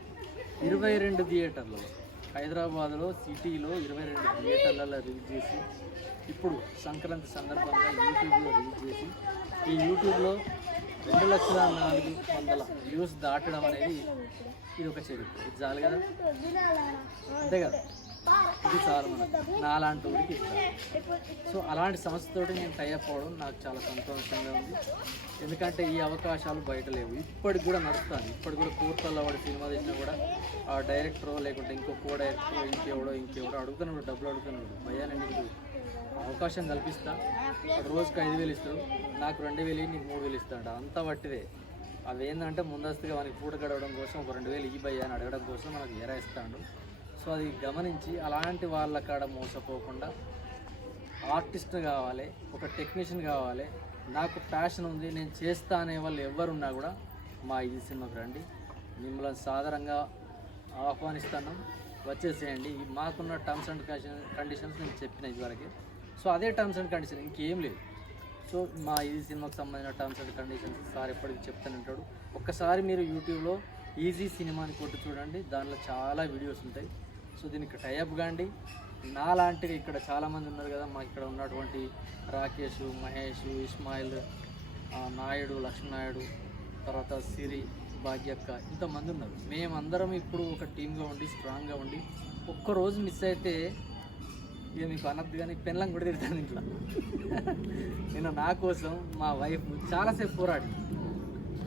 22 థియేటర్లలో హైదరాబాద్లో సిటీలో 22 థియేటర్లలో రిలీజ్ చేసి ఇప్పుడు సంక్రాంతి సందర్భంగా యూట్యూబ్లో రిలీజ్ చేసి ఈ యూట్యూబ్లో 2,04,000 వ్యూస్ దాటడం అనేది ఇది ఒక చరిత్ర. ఇది చాలు కదా, అంతే కదా, ఇది చాలు మనకు నాలాంటి ఊరికి ఇస్తారు. సో అలాంటి సంస్థతోటి నేను టైఅప్ అవ్వడం నాకు చాలా సంతోషంగా ఉంది. ఎందుకంటే ఈ అవకాశాలు బయట లేవు. ఇప్పటికి కూడా నడుస్తాను. ఇప్పటికి కూడా కోర్టుల్లో వాడు సినిమా తీసినా కూడా ఆ డైరెక్టరో లేకుంటే ఇంకో డైరెక్టరో ఇంకెవడో అడుగుతున్నాడు, డబ్బులు అడుగుతున్నాడు. భయ్యా నేను నీకు అవకాశం కల్పిస్తా, వాడు రోజుకి 5,000 ఇస్తాడు, నాకు 2,000 నీకు 3,000 ఇస్తాడు. అంతా పట్టిదే. అవి ఏంటంటే ముందస్తుగా మనకి పూట గడవడం కోసం ఒక 2,000 ఈ భయ్యా అని అడగడం కోసం మనకు ఎరా ఇస్తాడు. సో అది గమనించి అలాంటి వాళ్ళ కాడ మోసపోకుండా ఆర్టిస్ట్ కావాలి, ఒక టెక్నీషియన్ కావాలి, నాకు ప్యాషన్ ఉంది, నేను చేస్తా అనే వాళ్ళు ఎవరున్నా కూడా మా ఈ సినిమాకి రండి. మిమ్మల్ని సాధారణంగా ఆహ్వానిస్తాను, వచ్చేసేయండి. మాకున్న టర్మ్స్ అండ్ కండిషన్స్ నేను చెప్పిన ఇదివరకే. సో అదే టర్మ్స్ అండ్ కండిషన్, ఇంకేం లేదు. సో మా ఈ సినిమాకి సంబంధించిన టర్మ్స్ అండ్ కండిషన్స్ సార్ ఎప్పటికీ చెప్తూనే ఉంటాడు. ఒక్కసారి మీరు యూట్యూబ్లో ఈజీ సినిమా అని కొట్టి చూడండి, దానిలో చాలా వీడియోస్ ఉంటాయి. సో దీనికి టైఅప్ కాండి. నాలాంటివి ఇక్కడ చాలామంది ఉన్నారు కదా, మా ఇక్కడ ఉన్నటువంటి రాకేష్, మహేష్, ఇస్మాయిల్, నాయుడు, లక్ష్మీనాయుడు, తర్వాత సిరి, భాగ్యక్క, ఇంతమంది ఉన్నారు. మేమందరం ఇప్పుడు ఒక టీమ్గా ఉండి స్ట్రాంగ్గా ఉండి ఒక్కరోజు మిస్ అయితే ఇక మీకు అనద్దు కానీ పెళ్ళం కూడా తిడతాను ఇంట్లో. నేను నా కోసం మా వైఫ్ చాలాసేపు పోరాడి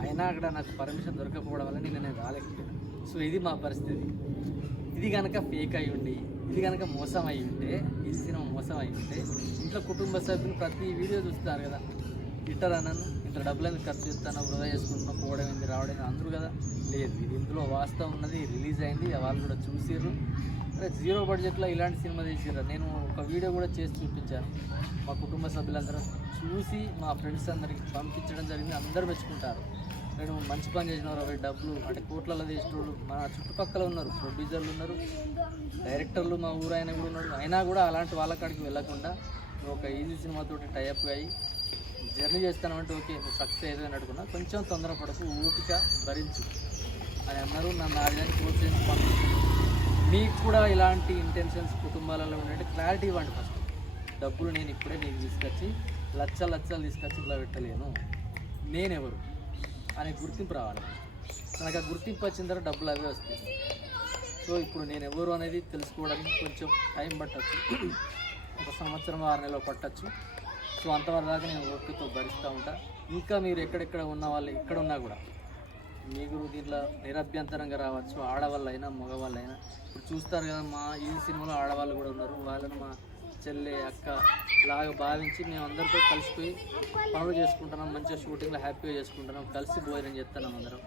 అయినా అక్కడ నాకు పర్మిషన్ దొరకకపోవడం వల్ల నేను రాలేకపోయాను. సో ఇది మా పరిస్థితి. ఇది కనుక ఫేక్ అయి ఉండి, ఇది కనుక మోసం అయి ఉంటే, ఈ సినిమా మోసం అయి ఉంటే ఇంట్లో కుటుంబ సభ్యులు ప్రతి వీడియో చూస్తారు కదా, ఇట్టర్ అన్నాను, ఇంత డబ్బులను ఖర్చు చేస్తాను, వృధా చేసుకుంటున్నా, పోవడం ఏంది రావడం అందరూ కదా. లేదు, ఇది ఇందులో వాస్తవం ఉన్నది, రిలీజ్ అయింది, వాళ్ళు కూడా చూసిర్రు. అరే 0 బడ్జెట్లో ఇలాంటి సినిమా తీసిర్రు. నేను ఒక వీడియో కూడా చేసి చూపించాను. మా కుటుంబ సభ్యులందరూ చూసి మా ఫ్రెండ్స్ అందరికి పంపించడం జరిగింది. అందరూ మెచ్చుకుంటారు. నేను మంచి పని చేసినారు, అవి డబ్బులు అంటే కోట్లలో చేసేటోళ్ళు మన చుట్టుపక్కల ఉన్నారు, ప్రొడ్యూసర్లు ఉన్నారు, డైరెక్టర్లు మా ఊరు ఆయన కూడా ఉన్నాడు. అయినా కూడా అలాంటి వాళ్ళ కాడికి వెళ్ళకుండా నువ్వు ఒక ఈజీ సినిమాతోటి టైఅప్ అయ్యి జర్నీ చేస్తానంటే ఓకే నువ్వు సక్సెస్ అయ్యేదని అనుకున్నా, కొంచెం తొందరపడకు, ఓపిక భరించు అని అన్నారు. నన్ను ఆడిదాన్ని ప్రోత్సహించి పంపించారు. మీకు కూడా ఇలాంటి ఇంటెన్షన్స్ కుటుంబాలలో ఉండే క్లారిటీ ఇవ్వండి. ఫస్ట్ డబ్బులు నేను ఇప్పుడే నీకు తీసుకొచ్చి లచ్చలు తీసుకొచ్చి ఇలా పెట్టలేను, నేనెవరు అనే గుర్తింపు రావాలి. నాకు ఆ గుర్తింపు వచ్చిన తర్వాత డబ్బులు అవే వస్తాయి. సో ఇప్పుడు నేను ఎవరు అనేది తెలుసుకోవడానికి కొంచెం టైం పట్టచ్చు, 1 సంవత్సరం 6 నెలలు పట్టచ్చు. సో అంతవరకు దాకా నేను ఓపికతో భరిస్తూ ఉంటా. ఇంకా మీరు ఎక్కడెక్కడ ఉన్న వాళ్ళు ఎక్కడ ఉన్నా కూడా మీకు దీంట్లో నిరభ్యంతరంగా రావచ్చు, ఆడవాళ్ళైనా మగవాళ్ళైనా. ఇప్పుడు చూస్తారు కదా, మా ఈ సినిమాలో ఆడవాళ్ళు కూడా ఉన్నారు. వాళ్ళని మా చెల్లె అక్క లాగా భావించి మేము అందరితో కలిసిపోయి పనులు చేసుకుంటున్నాం, మంచిగా షూటింగ్లో హ్యాపీగా చేసుకుంటున్నాం, కలిసి భోజనం చేస్తున్నాం అందరం.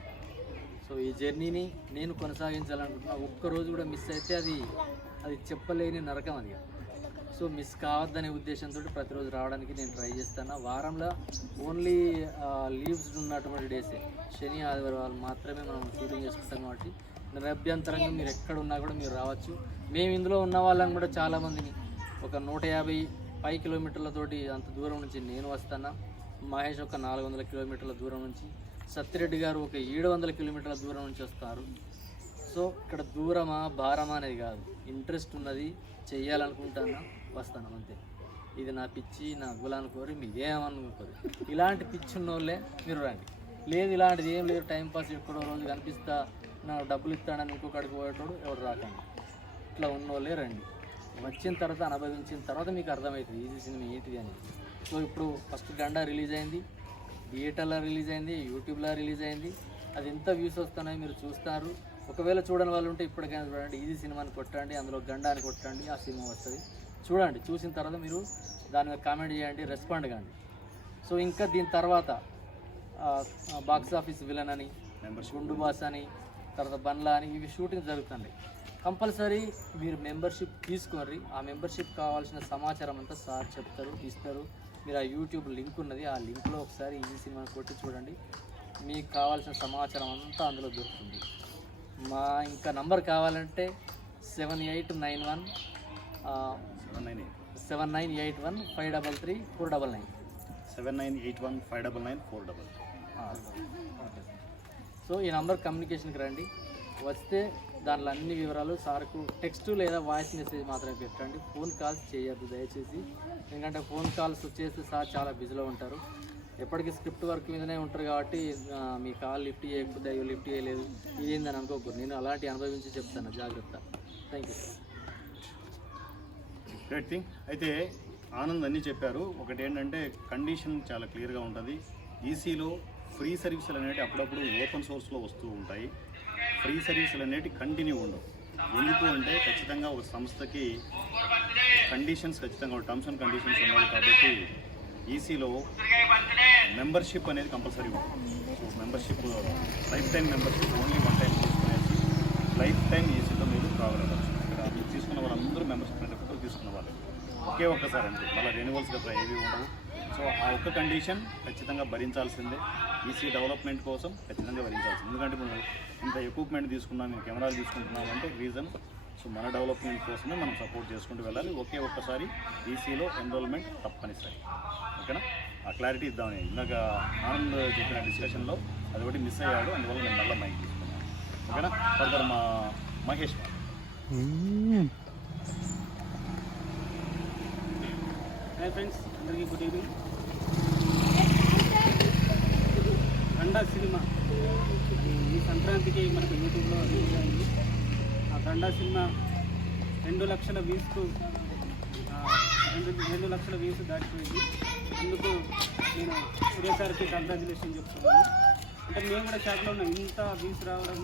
సో ఈ జర్నీని నేను కొనసాగించాలనుకుంటున్నా. ఒక్కరోజు కూడా మిస్ అయితే అది చెప్పలేని నరకం అది. సో మిస్ కావద్దనే ఉద్దేశంతో ప్రతిరోజు రావడానికి నేను ట్రై చేస్తాను. వారంలో ఓన్లీ లీవ్స్ ఉన్నటువంటి డేసే, శని ఆదివారాలు మాత్రమే మనం షూటింగ్ చేసుకుంటాం. కాబట్టి నిరభ్యంతరంగా మీరు ఎక్కడున్నా కూడా మీరు రావచ్చు. మేము ఇందులో ఉన్న వాళ్ళని కూడా చాలామందిని ఒక 150 కిలోమీటర్లతోటి అంత దూరం నుంచి నేను వస్తాను. మహేష్ ఒక 400 కిలోమీటర్ల దూరం నుంచి, సత్యరెడ్డి గారు ఒక 700 కిలోమీటర్ల దూరం నుంచి వస్తారు. సో ఇక్కడ దూరమా భారమా అనేది కాదు, ఇంట్రెస్ట్ ఉన్నది, చెయ్యాలనుకుంటాను, వస్తాను అంతే. ఇది నా పిచ్చి, నా గులానుకోరి, మీరేమనుకోరు. ఇలాంటి పిచ్చి ఉన్నోళ్ళే మీరు రండి. లేదు ఇలాంటిది ఏం లేదు, టైంపాస్ ఎక్కడో రోజు కనిపిస్తా, నాకు డబ్బులు ఇస్తాడని ఇంకొకడికి పోయేటోడు ఎవడు రాకండి. ఇట్లా ఉన్నోళ్ళే రండి. వచ్చిన తర్వాత అనుభవించిన తర్వాత మీకు అర్థమవుతుంది ఈజీ సినిమా ఏంటిది అని. సో ఇప్పుడు ఫస్ట్ గండా రిలీజ్ అయింది, థియేటర్లో రిలీజ్ అయింది, యూట్యూబ్లో రిలీజ్ అయింది. అది ఎంత వ్యూస్ వస్తున్నాయో మీరు చూస్తారు. ఒకవేళ చూడని వాళ్ళు ఉంటే ఇప్పటికైనా చూడండి, ఈజీ సినిమాని కొట్టండి, అందులో గండా అని కొట్టండి, ఆ సినిమా వస్తుంది. చూడండి, చూసిన తర్వాత మీరు దాని మీద కామెంట్ చేయండి, రెస్పాండ్ కాండి. సో ఇంకా దీని తర్వాత బాక్స్ ఆఫీస్ విలన్ అని, గుండు బాస్ అని, తర్వాత బండ్లా అని ఇవి షూటింగ్ జరుగుతుంది. కంపల్సరీ మీరు మెంబర్షిప్ తీసుకోండి. ఆ మెంబర్షిప్ కావాల్సిన సమాచారం అంతా సార్ చెప్తారు, ఇస్తారు. మీరు ఆ యూట్యూబ్ లింక్ ఉన్నది, ఆ లింక్లో ఒకసారి ఈజీ సినిమాని కొట్టి చూడండి, మీకు కావాల్సిన సమాచారం అంతా అందులో దొరుకుతుంది. మా ఇంకా నంబర్ కావాలంటే 7891 7981 533 499 7981 599 499. సో ఈ నంబర్ కమ్యూనికేషన్కి రండి. వస్తే దాంట్లో అన్ని వివరాలు సార్కు టెక్స్ట్ లేదా వాయిస్ మెసేజ్ మాత్రమే పెట్టండి. ఫోన్ కాల్స్ చేయొద్దు దయచేసి, ఎందుకంటే ఫోన్ కాల్స్ వచ్చేసి సార్ చాలా బిజీలో ఉంటారు. ఎప్పటికీ స్క్రిప్ట్ వర్క్ మీదనే ఉంటారు కాబట్టి మీ కాల్ లిఫ్ట్ చేయకపోతే అయ్యో లిఫ్ట్ చేయలేదు ఇదేందని అనుకోకూడదు. నేను అలాంటి అనుభవించి చెప్తాను, జాగ్రత్త. Thank you sir. Great thing. అయితే ఆనంద్ అన్నీ చెప్పారు. ఒకటి ఏంటంటే కండిషన్ చాలా క్లియర్గా ఉంటుంది. ఈసీలో ఫ్రీ సర్వీసులు అనేవి అప్పుడప్పుడు ఓపెన్ సోర్స్లో వస్తూ ఉంటాయి. ఫ్రీ సర్వీసులు అనేవి కంటిన్యూ ఉండవు. ఎందుకు అంటే ఖచ్చితంగా ఒక సంస్థకి కండిషన్స్ ఖచ్చితంగా టర్మ్స్ అండ్ కండిషన్స్ ఉండాలి. కాబట్టి ఈసీలో మెంబర్షిప్ అనేది కంపల్సరీ ఉంటుంది. So membership lifetime membership only one time తీసుకునేసి లైఫ్ టైం ఈసీలో మీరు రాగలవచ్చు. ఇక్కడ మీరు తీసుకున్న వాళ్ళందరూ మెంబర్షిప్ సర్టిఫికేట్ తీసుకున్న వాళ్ళు ఒకే ఒక్కసారి అంతే, మళ్ళీ రెన్యువల్స్ గట్రా ఏవి ఉండవు. సో ఆ ఒక్క కండిషన్ ఖచ్చితంగా భరించాల్సిందే. ఈసీ డెవలప్మెంట్ కోసం ఖచ్చితంగా భరించాల్సింది. ఎందుకంటే మనం ఇంత ఎక్విప్మెంట్ తీసుకున్నాం, మేము కెమెరాలు తీసుకుంటున్నాం అంటే రీజన్ సో మన డెవలప్మెంట్ కోసమే మనం సపోర్ట్ చేసుకుంటూ వెళ్ళాలి. ఒకే ఒక్కసారి ఈసీలో ఎన్రోల్మెంట్ తప్పనిసరి. ఓకేనా? ఆ క్లారిటీ ఇద్దామని ఇందాక ఆనంద్ చెప్పిన డిస్కషన్లో అది ఒకటి మిస్ అయ్యాడు, అందువల్ల నేను మళ్ళీ మైక్ తీసుకున్నాను. ఓకేనా? ఫర్దర్ మా మహేష్. హాయ్ ఫ్రెండ్స్, అందరికీ గుడ్ ఈవినింగ్. గండా సినిమా ఈ సంక్రాంతికి మనకు యూట్యూబ్లో రిలీజ్ అయింది. ఆ గండా సినిమా 2 లక్షల వ్యూస్కు 2 లక్షల వ్యూస్ దాటిపోయింది. అందుకు నేను సురేష్ సార్కి కంగ్రాచులేషన్ చెప్తున్నాను. అంటే మేము కూడా షాక్లో ఉన్నాం, ఇంత వ్యూస్ రావడం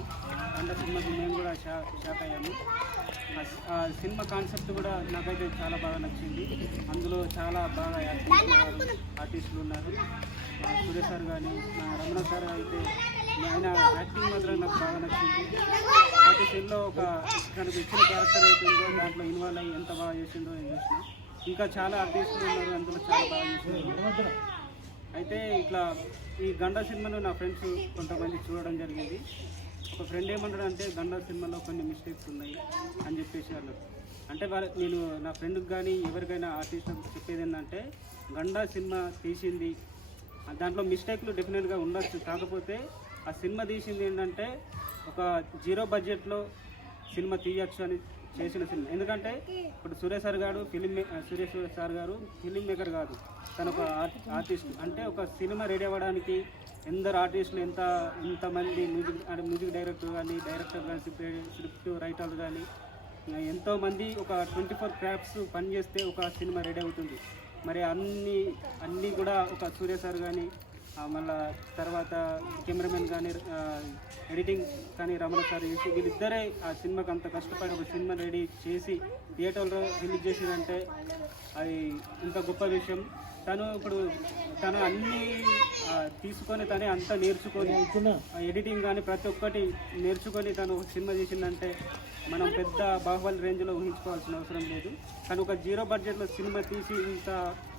గండా సినిమాకి మేము కూడా షాక్ అయ్యాము. ఆ సినిమా కాన్సెప్ట్ కూడా నాకైతే చాలా బాగా నచ్చింది. అందులో చాలా బాగా ఆర్టిస్టులు ఉన్నారు. సురేష్ సార్ కానీ రమణ సార్ అయితే ఆయన యాక్టింగ్ మాత్రం నాకు బాగా నచ్చింది. ప్రతి సీన్లో ఒక తనకు ఇచ్చిన క్యారెక్టర్ అయితే ఉందో దాంట్లో ఇన్వాల్వ్ అయ్యి ఎంత బాగా చేసిందో నేను చూసిన. ఇంకా చాలా ఆర్టిస్టులు ఉన్నారు, అందులో చాలా బాగా చేస్తున్నారు. అయితే ఇట్లా ఈ గండా సినిమాను నా ఫ్రెండ్స్ కొంతమంది చూడడం జరిగింది. ఒక ఫ్రెండ్ ఏమన్నాడు అంటే గండా సినిమాలో కొన్ని మిస్టేక్స్ ఉన్నాయి అని చెప్పేసి వాళ్ళు అంటే నేను నా ఫ్రెండ్కి కానీ ఎవరికైనా ఆర్టిస్ట్ చెప్పేది ఏంటంటే గండా సినిమా తీసింది దాంట్లో మిస్టేక్లు డెఫినెట్గా ఉండొచ్చు. కాకపోతే ఆ సినిమా తీసింది ఏంటంటే ఒక 0 బడ్జెట్లో సినిమా తీయచ్చు అని చేసిన సినిమా. ఎందుకంటే ఇప్పుడు సురేష్ సార్ గారు సురేష్ సార్ గారు ఫిలిం మేకర్ కాదు, తను ఒక ఆర్టిస్ట్. అంటే ఒక సినిమా రెడీ అవ్వడానికి ఎందరు ఆర్టిస్టులు ఎంతమంది మ్యూజిక్ డైరెక్టర్ కానీ స్క్రిప్ట్ రైటర్లు కానీ ఎంతోమంది ఒక 24 క్రాఫ్ట్స్ పనిచేస్తే ఒక సినిమా రెడీ అవుతుంది. మరి అన్నీ కూడా ఒక సూర్య సార్ కానీ మళ్ళా తర్వాత కెమెరామెన్ కానీ ఎడిటింగ్ కానీ రమణ సార్ చేసి వీళ్ళిద్దరే ఆ సినిమాకి అంత కష్టపడి ఒక సినిమా రెడీ చేసి థియేటర్లో రిలీజ్ చేసిందంటే అది ఇంత గొప్ప విషయం. తను అన్నీ తీసుకొని తనే అంతా నేర్చుకొని ఎడిటింగ్ కానీ ప్రతి ఒక్కటి నేర్చుకొని తను ఒక సినిమా చేసిందంటే మనం పెద్ద బాహుబలి రేంజ్లో ఊహించుకోవాల్సిన అవసరం లేదు. కానీ ఒక 0 బడ్జెట్లో సినిమా తీసి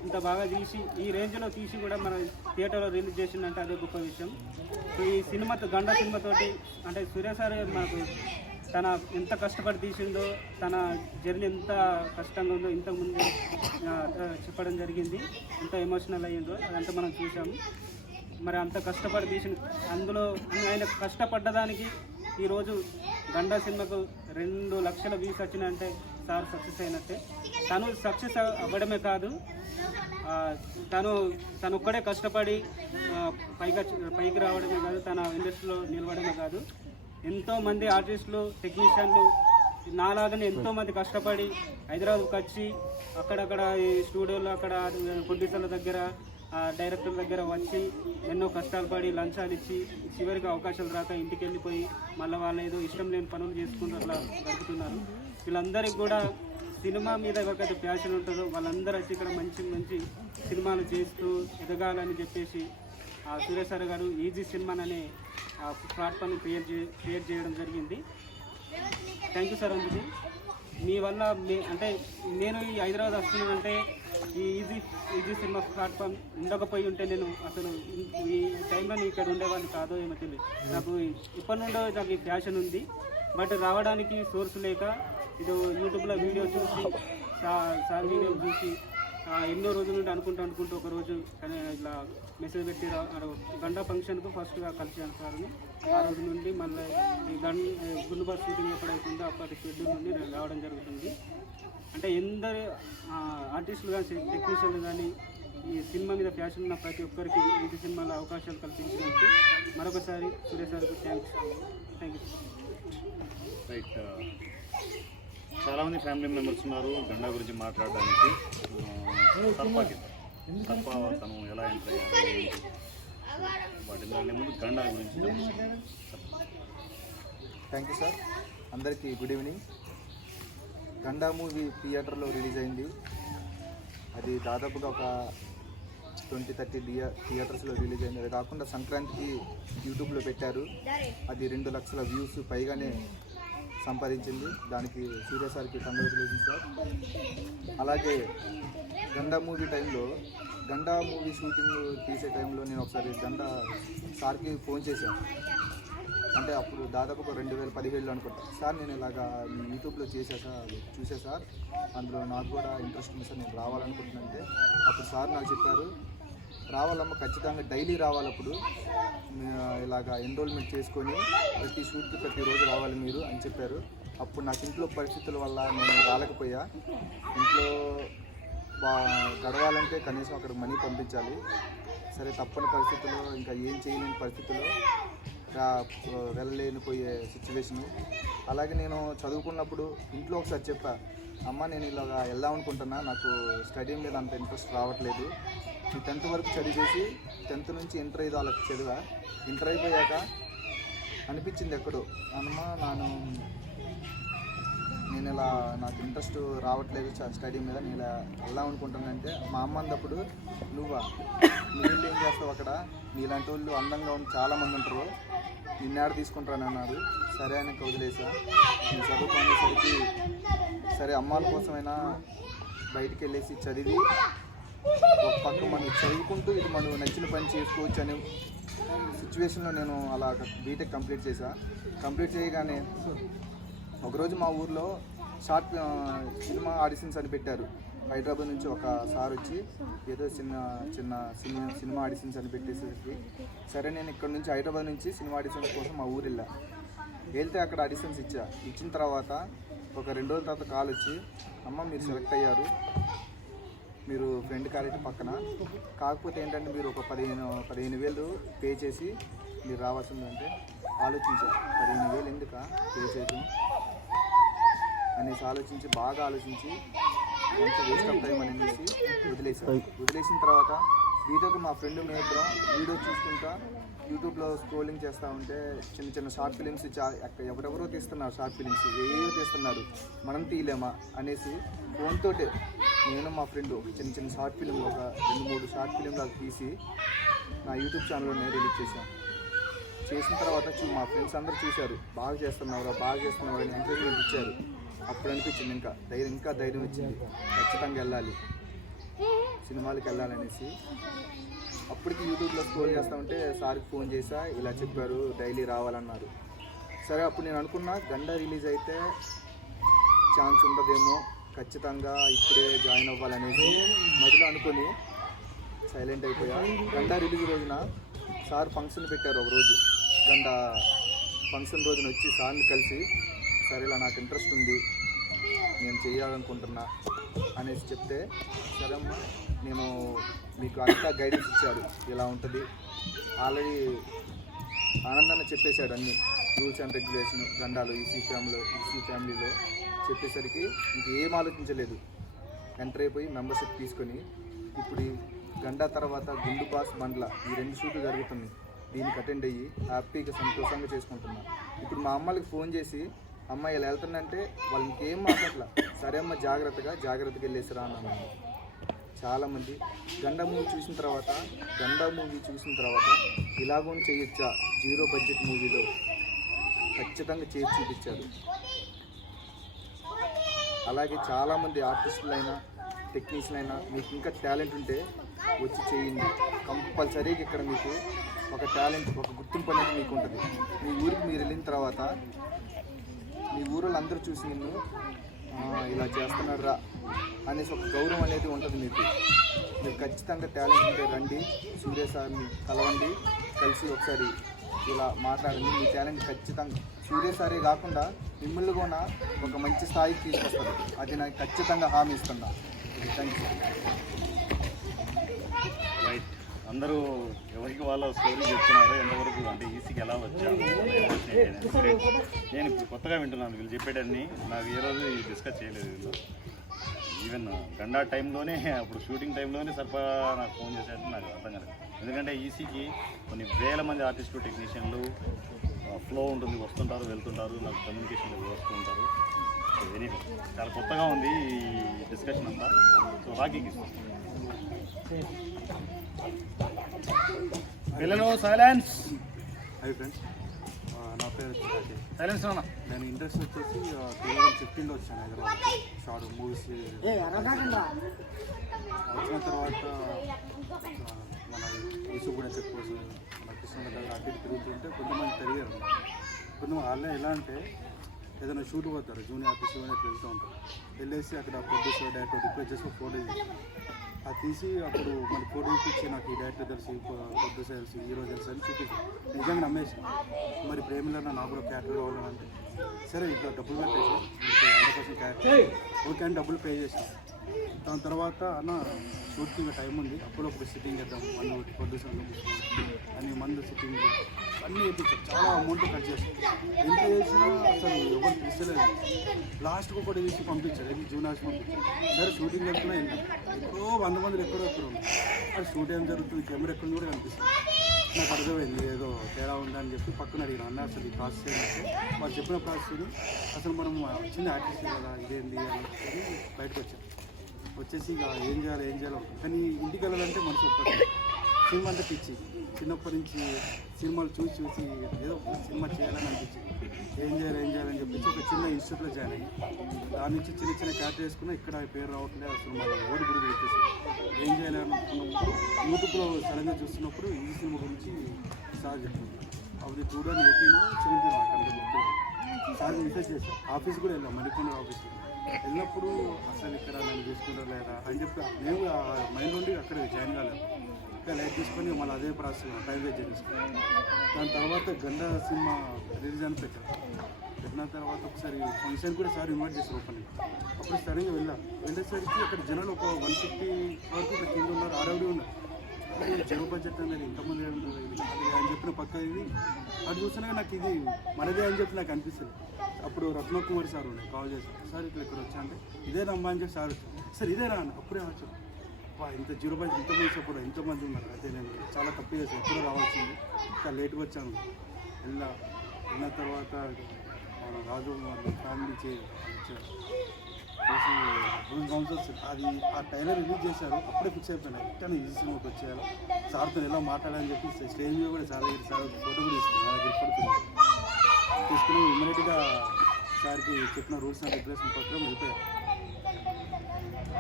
ఇంత బాగా తీసి ఈ రేంజ్లో తీసి కూడా మన థియేటర్లో రిలీజ్ చేసిందంటే అదే గొప్ప విషయం. సో ఈ సినిమాతో గండా సినిమాతోటి అంటే సూర్య సార్ మాకు తన ఎంత కష్టపడి తీసిందో తన జర్నీ ఎంత కష్టంగా ఉందో ఇంతకుముందు చెప్పడం జరిగింది. ఎంత ఎమోషనల్ అయ్యిందో అదంతా మనం చూసాము. మరి అంత కష్టపడి తీసిన అందులో ఆయన కష్టపడ్డదానికి ఈరోజు గండా సినిమాకు 2 లక్షల వ్యూస్ వచ్చినాయంటే సార్ సక్సెస్ అయినట్టే. తను సక్సెస్ అవ్వడమే కాదు, తను ఒక్కడే కష్టపడి పైకి రావడమే కాదు, తన ఇండస్ట్రీలో నిలవడమే కాదు, ఎంతోమంది ఆర్టిస్టులు టెక్నీషియన్లు నాలాగానే ఎంతోమంది కష్టపడి హైదరాబాద్కి వచ్చి అక్కడక్కడ ఈ స్టూడియోలో అక్కడ ప్రొడ్యూసర్ల దగ్గర డైరెక్టర్ల దగ్గర వచ్చి ఎన్నో కష్టాలు పడి లంచాలు ఇచ్చి చివరికి అవకాశాలు రాక ఇంటికి వెళ్ళిపోయి మళ్ళీ వాళ్ళు ఏదో ఇష్టం లేని పనులు చేసుకుంటూ అట్లా గడుపుతున్నారు. వీళ్ళందరికీ కూడా సినిమా మీద ఎవరికైతే ప్యాషన్ ఉంటుందో వాళ్ళందరూ వచ్చి ఇక్కడ మంచి మంచి సినిమాలు చేస్తూ ఎదగాలని చెప్పేసి సురేష్ సార్ గారు ఈజీ సినిమా అనే ప్లాట్ఫామ్ క్రియేట్ చేయడం జరిగింది. Thank you sir. అందుకు మీ వల్ల అంటే నేను ఈ హైదరాబాద్ వస్తున్నానంటే ఈ ఈజీ సినిమా ప్లాట్ఫామ్ ఉండకపోయి ఉంటే నేను అసలు ఈ టైంలో ఇక్కడ ఉండేవాడిని కాదో ఏమో తెలియదు. నాకు ఇప్పటి నుండో నాకు ఈ ప్యాషన్ ఉంది, బట్ రావడానికి సోర్స్ లేక ఇది యూట్యూబ్లో వీడియో చూసి సార్ వీడియో చూసి ఎన్నో రోజుల నుండి అనుకుంటూ ఒక రోజు కానీ ఇలా మెసేజ్ పెట్టి గండా ఫంక్షన్కు ఫస్ట్గా కలిసాను సార్ని. ఆ రోజు నుండి మళ్ళీ ఈ గుండు బాస్ షూటింగ్ ఎప్పుడైతుందో అప్పటి షెడ్యూల్ నుండి నేను రావడం జరుగుతుంది. అంటే ఎందరు ఆర్టిస్టులు కానీ టెక్నీషియన్లు కానీ ఈ సినిమా మీద ఫ్యాషన్ ఉన్న ప్రతి ఒక్కరికి ఈ సినిమాలో అవకాశాలు కల్పించినందుకు మరొకసారి సురేష్ సార్కు థ్యాంక్ యూ. రైట్, చాలామంది ఫ్యామిలీ మెంబర్స్ ఉన్నారు గండా గురించి మాట్లాడడానికి. తప్ప తను ఎలా ఎంటర్ అయ్యారు వాటి ముందు గండా గురించి. Thank you sir. అందరికీ గుడ్ ఈవినింగ్. గండా మూవీ థియేటర్లో రిలీజ్ అయింది. అది దాదాపుగా ఒక 20-30 థియేటర్స్లో రిలీజ్ అయింది. అది కాకుండా సంక్రాంతికి యూట్యూబ్లో పెట్టారు. అది 2 లక్షల వ్యూస్ పైగానే సంపాదించింది. దానికి సూర్య సార్కి కంగ్రాచులేషన్ సార్. అలాగే గండా మూవీ టైంలో, గండా మూవీ షూటింగ్ తీసే టైంలో నేను ఒకసారి గండా సార్కి ఫోన్ చేశాను. అంటే అప్పుడు దాదాపు ఒక 2017లో అనుకుంటా. సార్ నేను ఇలాగా మీ యూట్యూబ్లో చూసా సార్, అందులో నాకు కూడా ఇంట్రెస్ట్ ఉంది సార్, నేను రావాలనుకుంటున్నానంటే అప్పుడు సార్ నాకు చెప్పారు, రావాలమ్మ ఖచ్చితంగా డైలీ రావాలి, అప్పుడు ఇలాగా ఎన్రోల్మెంట్ చేసుకొని ప్రతి షూట్కి ప్రతిరోజు రావాలి మీరు అని చెప్పారు. అప్పుడు నాకు ఇంట్లో పరిస్థితుల వల్ల నేను రాలేకపోయా. ఇంట్లో గడవాలంటే కనీసం అక్కడ మనీ పంపించాలి. సరే తప్పని పరిస్థితుల్లో, ఇంకా ఏం చేయలేని పరిస్థితుల్లో వెళ్ళలేనిపోయే సిచ్యువేషను. అలాగే నేను చదువుకున్నప్పుడు ఇంట్లో ఒకసారి చెప్పా, అమ్మ నేను ఇలాగా వెళ్దాం అనుకుంటున్నా, నాకు స్టడీ మీద అంత ఇంట్రెస్ట్ రావట్లేదు. ఈ 10th వరకు చదివేసి 10th నుంచి ఇంటర్ అయ్యి వాళ్ళకి చదివా. ఇంటర్ అయిపోయాక అనిపించింది ఎక్కడో, అమ్మ నేను ఇలా నాకు ఇంట్రెస్ట్ రావట్లేదు స్టడీ మీద, నేను ఇలా వెళ్దాం అనుకుంటానంటే మా అమ్మ అన్నప్పుడు, నువ్వు ఏం చేస్తావు అక్కడ, నీలాంటి వాళ్ళు అందంగా ఉన్న చాలామంది ఉంటారు, నిన్నాడు తీసుకుంటారని అన్నారు. సరే అని వదిలేసా. నేను చదువుకునేసరికి సరే అమ్మాల కోసమైనా బయటికి వెళ్ళేసి చదివి ఒక పక్క మనం చదువుకుంటూ ఇది మనం నచ్చిన పని చేసుకోవచ్చు అనే సిచ్యువేషన్లో నేను అలా బీటెక్ కంప్లీట్ చేశా. కంప్లీట్ చేయగానే ఒకరోజు మా ఊర్లో సినిమా ఆడిషన్స్ అని పెట్టారు. హైదరాబాద్ నుంచి ఒక సార్ వచ్చి ఏదో చిన్న సినిమా ఆడిషన్స్ అని పెట్టేసరికి సరే నేను ఇక్కడ నుంచి హైదరాబాద్ నుంచి సినిమా ఆడిషన్స్ కోసం మా ఊరు వెళ్తే అక్కడ ఆడిషన్స్ ఇచ్చిన తర్వాత ఒక 2 రోజుల తర్వాత కాల్ వచ్చి, అమ్మ మీరు సెలెక్ట్ అయ్యారు, మీరు ఫ్రెండ్ క్యారెక్టర్ పక్కన, కాకపోతే ఏంటంటే మీరు ఒక 15,000 పే చేసి మీరు రావాల్సిందంటే ఆలోచించారు. 15,000 ఎందుకు పే చేయడం అనేసి బాగా ఆలోచించి అంత వేస్ట్ ఆఫ్ టైం అనేసి వదిలేసిన తర్వాత వీడియోకి మా ఫ్రెండ్ మేమిద్దరం వీడియో చూసుకుంటా యూట్యూబ్లో స్క్రోలింగ్ చేస్తూ ఉంటే చిన్న షార్ట్ ఫిలిమ్స్ ఎవరెవరో తీస్తున్నారు, షార్ట్ ఫిలిమ్స్ ఏవో తీస్తున్నారు, మనం తీయలేమా అనేసి ఫోన్తో నేను మా ఫ్రెండ్ చిన్న షార్ట్ ఫిలిం ఒక 2-3 షార్ట్ ఫిలింలు తీసి నా యూట్యూబ్ ఛానల్లో నేను రిలీజ్ చేశాను. చేసిన తర్వాత మా ఫ్రెండ్స్ అందరూ చూశారు, బాగా చేస్తున్నావు అని ఎంకరేజ్మెంట్ ఇచ్చారు. అప్పుడు అనిపించింది ఇంకా ధైర్యం వచ్చింది, ఖచ్చితంగా వెళ్ళాలి, సినిమాలకు వెళ్ళాలనేసి. అప్పటికి యూట్యూబ్లో స్క్రోల్ చేస్తూ ఉంటే సార్కి ఫోన్ చేసా, ఇలా చెప్పారు డైలీ రావాలన్నారు. సరే అప్పుడు నేను అనుకున్నా గండా రిలీజ్ అయితే ఛాన్స్ ఉండదేమో, ఖచ్చితంగా ఇప్పుడే జాయిన్ అవ్వాలనేసి మొదలు అనుకొని సైలెంట్ అయిపోయా. గండా రిలీజ్ రోజున సార్ ఫంక్షన్ పెట్టారు. ఒకరోజు గండా ఫంక్షన్ రోజున వచ్చి సార్ని కలిసి, సరే ఇలా నాకు ఇంట్రెస్ట్ ఉంది, నేను చేయాలనుకుంటున్నా అనేసి చెప్తే, సరే అమ్మ నేను మీకు అంతా గైడెన్స్ ఇచ్చారు, ఇలా ఉంటుంది ఆల్రెడీ ఆనందాన్ని చెప్పేశాడు అన్ని రూల్స్ అండ్ రెగ్యులేషన్ గండాలో ఈసీ ఫ్యామిలీలో చెప్పేసరికి ఇంకేం ఆలోచించలేదు, ఎంటర్ అయిపోయి మెంబర్షిప్ తీసుకొని ఇప్పుడు గండా తర్వాత గుండు బాస్ బండ్ల ఈ 2 షూట్లు జరుగుతున్నాయి. దీనికి అటెండ్ అయ్యి హ్యాపీగా సంతోషంగా చేసుకుంటున్నా. ఇప్పుడు మా అమ్మలకి ఫోన్ చేసి, అమ్మ ఇలా వెళ్తుందంటే వాళ్ళు ఇంకేం మాట్లాడలా, సరే అమ్మ జాగ్రత్తగా వెళ్ళేసిరా అన్నాను. చాలామంది గండా మూవీ చూసిన తర్వాత ఇలాగూ చేయొచ్చా, 0 బడ్జెట్ మూవీలో ఖచ్చితంగా చేసి చూపించారు. అలాగే చాలామంది ఆర్టిస్టులైనా టెక్నీషియన్ మీకు ఇంకా టాలెంట్ ఉంటే వచ్చి చేయండి. కంపల్సరీగా ఇక్కడ మీకు ఒక టాలెంట్, ఒక గుర్తింపు అనేది మీకు ఉంటుంది. మీ ఊరికి మీరు వెళ్ళిన తర్వాత మీ ఊరిలో అందరూ చూసి నిన్ను ఇలా చేస్తున్నాడు రా అనేసి ఒక గౌరవం అనేది ఉంటుంది మీకు. మీరు ఖచ్చితంగా టాలెంట్ ఉంటే రండి, సూర్య సార్ని కలవండి, కలిసి ఒకసారి ఇలా మాట్లాడండి. మీ టాలెంట్ ఖచ్చితంగా సూర్య సారే కాకుండా మిమ్మల్ని కూడా ఒక మంచి స్థాయికి తీసుకొస్తారు. అది నాకు ఖచ్చితంగా హామీ ఇస్తున్నా. Thank you. రైట్, అందరూ ఎవరికి వాళ్ళ స్టోరీ చెప్తున్నారు. ఎంతవరకు అంటే ఈసీకి ఎలా వచ్చాము, నేను ఇప్పుడు కొత్తగా వింటున్నాను. వీళ్ళు చెప్పేటన్ని నాకు ఏ రోజు డిస్కస్ చేయలేదు వీళ్ళు. ఈవెన్ గండా టైంలోనే, అప్పుడు షూటింగ్ టైంలోనే సర్పా నాకు ఫోన్ చేసేటట్టు నాకు అర్థం కాలేదు. ఎందుకంటే ఈసీకి కొన్ని వేల మంది ఆర్టిస్టులు, టెక్నీషియన్లు, ఫ్లో ఉంటుంది, వస్తుంటారు వెళ్తుంటారు, నాకు కమ్యూనికేషన్ వస్తూ ఉంటారు. ఎనీహో చాలా కొత్తగా ఉంది ఈ డిస్కషన్ అంతా. సో రాకీకి పిల్లలు సైలెన్స్. హాయ్ ఫ్రెండ్స్, నా పేరు వచ్చి సైలెన్స్ అన్న. నేను ఇంట్రెస్ట్ వచ్చేసి 2015లో వచ్చాను హైదరాబాద్ షార్ట్ మూవీస్ వచ్చిన తర్వాత మన యూసుఫ్ కూడా చెప్పుకోవచ్చు, మన కృష్ణ దగ్గర అటు ఇటు తిరుగుతుంటే కొంతమంది పెరిగారు. కొంతమంది వాళ్ళే ఎలా అంటే ఏదైనా షూట్ పోతారు, జూనియర్ ఆర్టిస్ట్ అని వెళ్తూ ఉంటారు. వెళ్ళేసి అక్కడ ప్రొడ్యూసర్ డైరెక్టర్ రిక్వెస్ట్ చేసి ఫోటో అది తీసి అప్పుడు మన ఫోటో చూపించి నాకు ఈ డైరెక్టర్ తెలిసి, ప్రొడ్యూసర్ తెలిసి, హీరో తెలిసి అని చూపించి నిజంగా నమ్మేసి మరి ప్రేమిలో నాకు కూడా క్యారెక్టర్ కావాలంటే సరే ఇట్లా డబ్బులు పెట్టేసి 100% క్యారెక్టర్ ఓకే అని డబ్బులు పే చేసాను. దాని తర్వాత అన్న షూట్కి ఇంకా టైం ఉంది, అప్పుడు ఒక సిట్టింగ్ చేద్దాం, మందు ప్రొడ్యూసర్లు అన్ని మందు సిట్టింగ్ అన్నీ వేయించారు. చాలా అమౌంట్ ఖర్చు చేస్తాం. ఎంత చేసినా అసలు ఎవరు తీసలేదు. లాస్ట్కి ఒకటి తీసి పంపించారు, ఇది జూనియర్స్ పంపించారు. సరే షూటింగ్ వెళ్తున్నా ఎక్కడో 100 మంది ఎక్కడో ఉంది. అది షూట్ ఏం జరుగుతుంది, కెమెరా ఎక్కడ కూడా కనిపిస్తుంది. నాకు అర్థమైంది ఏదో తేడా ఉందని చెప్పి పక్కన అడిగిన అన్న అసలు ఈ ప్రాసెస్ ఏంటంటే వాళ్ళు చెప్పిన ప్రాసెస్ని అసలు మనం చిన్న ఆర్టిస్ట్ కదా ఇదేంది అని బయటకు వచ్చాం. వచ్చేసి ఇక ఏం చేయాలో కానీ ఇంటికి వెళ్ళాలంటే మనసు ఒప్పదు. సినిమా అంటే పిచ్చి, చిన్నప్పటి నుంచి సినిమాలు చూసి ఏదో సినిమా చేయాలని అనిపించింది. ఏం చేయాలని చెప్పేసి ఒక చిన్న ఇన్స్టిట్యూట్లో జాయిన్ అయ్యి దాని నుంచి చిన్న క్యారెక్టర్ వేసుకున్నా ఇక్కడ పేరు రావట్లేదు. అసలు మన ఓడి గుడి పెట్టేసి ఏం చేయాలి అనుకున్నప్పుడు యూట్యూబ్లో సడన్గా చూస్తున్నప్పుడు ఈ సినిమా గురించి సార్ చెప్పింది. అది 2018 నాకు సార్ మెసేజ్ చేశారు. ఆఫీస్ కూడా వెళ్ళాం, మణికొండ ఆఫీస్కి వెళ్ళినప్పుడు అసలు ఇక్కడ నన్ను చూసుకుంటారు లేదా అని చెప్పి మేము మైండ్ నుండి అక్కడ జాయిన్ కాలేదు. ఇంకా లైట్ తీసుకొని మళ్ళీ అదే ప్రాసెస్ టైం వేస్ట్ చేసుకున్నాం. దాని తర్వాత గండా సినిమా రిలీజ్ అని పెట్టిన తర్వాత ఒకసారి ఫంక్షన్ కూడా సార్ ఇన్వైట్ చేశారు ఓపెనింగ్. అప్పుడు సడన్గా వెళ్ళేసరికి అక్కడ జనాలు ఒక 150 వరకు ఇక్కడ కింద ఉన్నారు, ఆడవిడి ఉన్నారు. జీరో బడ్జెట్ అనేది ఇంతమంది అని చెప్పిన పక్క ఇది అది చూసినా నాకు ఇది మనదే అని చెప్పి నాకు అనిపిస్తుంది. అప్పుడు రత్నకుమారి సార్ ఉండే కాల్ చేశారు, సార్ ఇట్లా ఇక్కడ వచ్చా అంటే ఇదేనమ్మా అని చెప్పి సార్ సార్ ఇదేనా అన్న. అప్పుడే వచ్చాను, ఇంత జీరో బడ్జెట్ ఇంతమంది చెప్పడం ఎంతమంది ఉన్నారు. అయితే నేను చాలా తప్పు చేశాను, ఎప్పుడో రావాల్సింది, ఇంకా లేట్గా వచ్చాను. వెళ్ళిన తర్వాత మన రాజు వాళ్ళ ఫ్యామిలీ వచ్చారు అది ఆ ట్రైలర్ రిలీజ్ చేశారు. అప్పుడే ఫిక్స్ అయిపోయినాయి ఎట్లా ఈజీ సినిమాకి వచ్చేయాలి, సార్తో ఎలా మాట్లాడాలని చెప్పి స్టేజ్ మీద కూడా సార్ ఫోటో కూడా తీసుకున్నాను. తీసుకుని ఇమ్మీడియట్గా సార్కి చెప్పిన రూల్స్ అండ్ రెగ్యులేషన్ ప్రకారం వెళ్ళిపోయాను.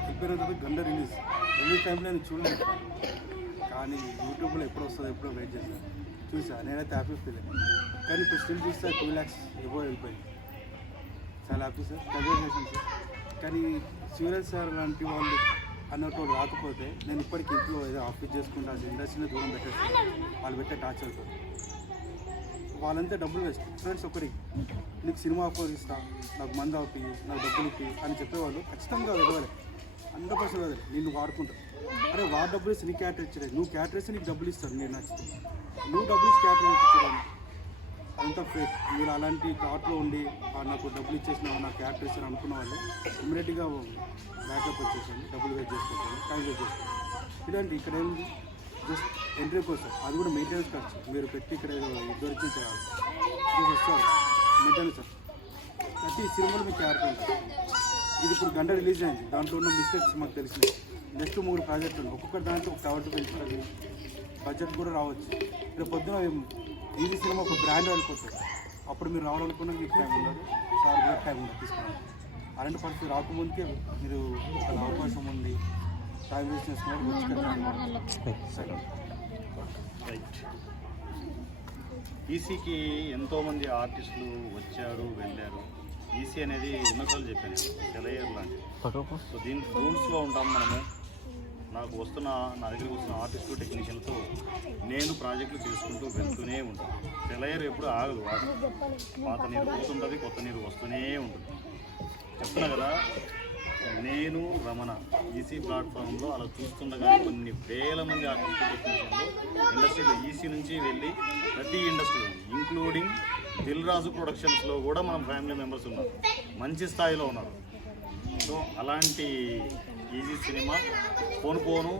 వెళ్ళిపోయిన తర్వాత గండ రిలీజ్ టైంలో నేను చూడలేదు, కానీ యూట్యూబ్లో ఎప్పుడు వస్తుందో ఎప్పుడో వెయిట్ చేశాను. చూసాను, నేనైతే హ్యాపీ ఫీల్ అయ్యాను. కానీ ఇప్పుడు స్టిల్ చూస్తే 2 lakhs ఎబో వెళ్ళిపోయింది. చాలా హ్యాపీ సార్, కంగ్రాచులేషన్ సార్. కానీ సూరజ్ సార్ లాంటి వాళ్ళు అన్నట్టు రాకపోతే నేను ఇప్పటికి ఇంట్లో ఏదో ఆఫీస్ చేసుకుంటా ఇండస్ట్రీలో దూరం పెట్టేస్తాను. వాళ్ళు పెట్టే టార్చర్తో వాళ్ళంతా డబ్బులు వేస్ట్. ఫ్రెండ్స్ ఒకరికి నీకు సినిమా ఆఫర్ ఇస్తా, నాకు మందు ఆపి, నాకు డబ్బులు ఇప్పి అని చెప్పేవాళ్ళు ఖచ్చితంగా వెళ్ళవాలి. 100% వెళ్ళాలి. నేను వాడుకుంటాను. అరే వాడు డబ్బులు ఇస్తే నీకు క్యాటర్ ఇచ్చలేదు, నువ్వు క్యాటర్ ఇస్తే నీకు డబ్బులు ఇస్తాను, నేను నచ్చుతాను. నువ్వు డబ్బులు ఇచ్చి క్యాటర్ ఇప్పించడం అంతా ఫేక్. మీరు అలాంటి థాట్లో ఉండి నాకు డబ్బులు ఇచ్చేసినావు, నాకు క్యారెక్టర్ ఇస్తాను అనుకున్న వాళ్ళు ఇమ్మీడియట్గా బ్యాకప్ వచ్చేసండి, డబ్బులు వేస్ట్ చేసుకుంటాను, టైం వేస్ట్ చేసుకుంటాను. ఇలాంటి ఇక్కడ ఏముంది జస్ట్ ఎంట్రీ కోసం, అది కూడా మెయింటెనెన్స్ ఖర్చు మీరు పెట్టి ఇక్కడ దొరికి చేయాలి. వస్తారు మెయింటెనెన్స్ సార్. ప్రతి సినిమాలో మీకు క్యారెక్టర్ ఉంటుంది. ఇది ఇప్పుడు గంట రిలీజ్ అయింది, దాంట్లో ఉన్న మిస్టేక్స్ మాకు తెలిసినాయి. నెక్స్ట్ 3 ప్రాజెక్టులు ఉన్నాయి, ఒక్కొక్క దాంట్లో ఒక టవర్ పెంచుతుంది, బడ్జెట్ కూడా రావచ్చు. ఇక్కడ పొద్దున ఈజీ సినిమా ఒక బ్రాండ్ వెళ్ళిపోతుంది. అప్పుడు మీరు రావాలనుకున్నా మీకు టైం ఉండదు, సార్ కూడా టైం ఉండదు తీసుకున్నాను. అలాంటి పరిస్థితి రాకముందుకే మీరు ఒక అవకాశం ఉంది, టైం వేస్ట్ చేసుకున్నారు. రైట్, ఈసీకి ఎంతోమంది ఆర్టిస్టులు వచ్చారు వెళ్ళారు. ఈసీ అనేది ఎన్నోసార్లు చెప్పాను, సెలయర్ లాంటిది. సో దీని రూల్స్లో ఉంటాం మనము. నా దగ్గరికి వస్తున్న ఆర్టిస్టు టెక్నీషియన్తో నేను ప్రాజెక్టులు చేసుకుంటూ వెళ్తూనే ఉంటాను. సెలయర్ ఎప్పుడు ఆగదు, పాత నీరు పోతుంటుంది, కొత్త నీరు వస్తూనే ఉంటుంది. చెప్తున్నా కదా, నేను రమణ ఈసీ ప్లాట్ఫామ్లో అలా చూస్తుండగా కొన్ని వేల మంది ఆర్టిస్ట్ టెక్నీషియన్లు ఇండస్ట్రీలో ఈసీ నుంచి వెళ్ళి ప్రతి ఇండస్ట్రీలో ఇంక్లూడింగ్ దిల్ రాజు ప్రొడక్షన్స్లో కూడా మనం ఫ్యామిలీ మెంబర్స్ ఉన్నారు, మంచి స్థాయిలో ఉన్నారు. సో అలాంటి ఈజీ సినిమా పోను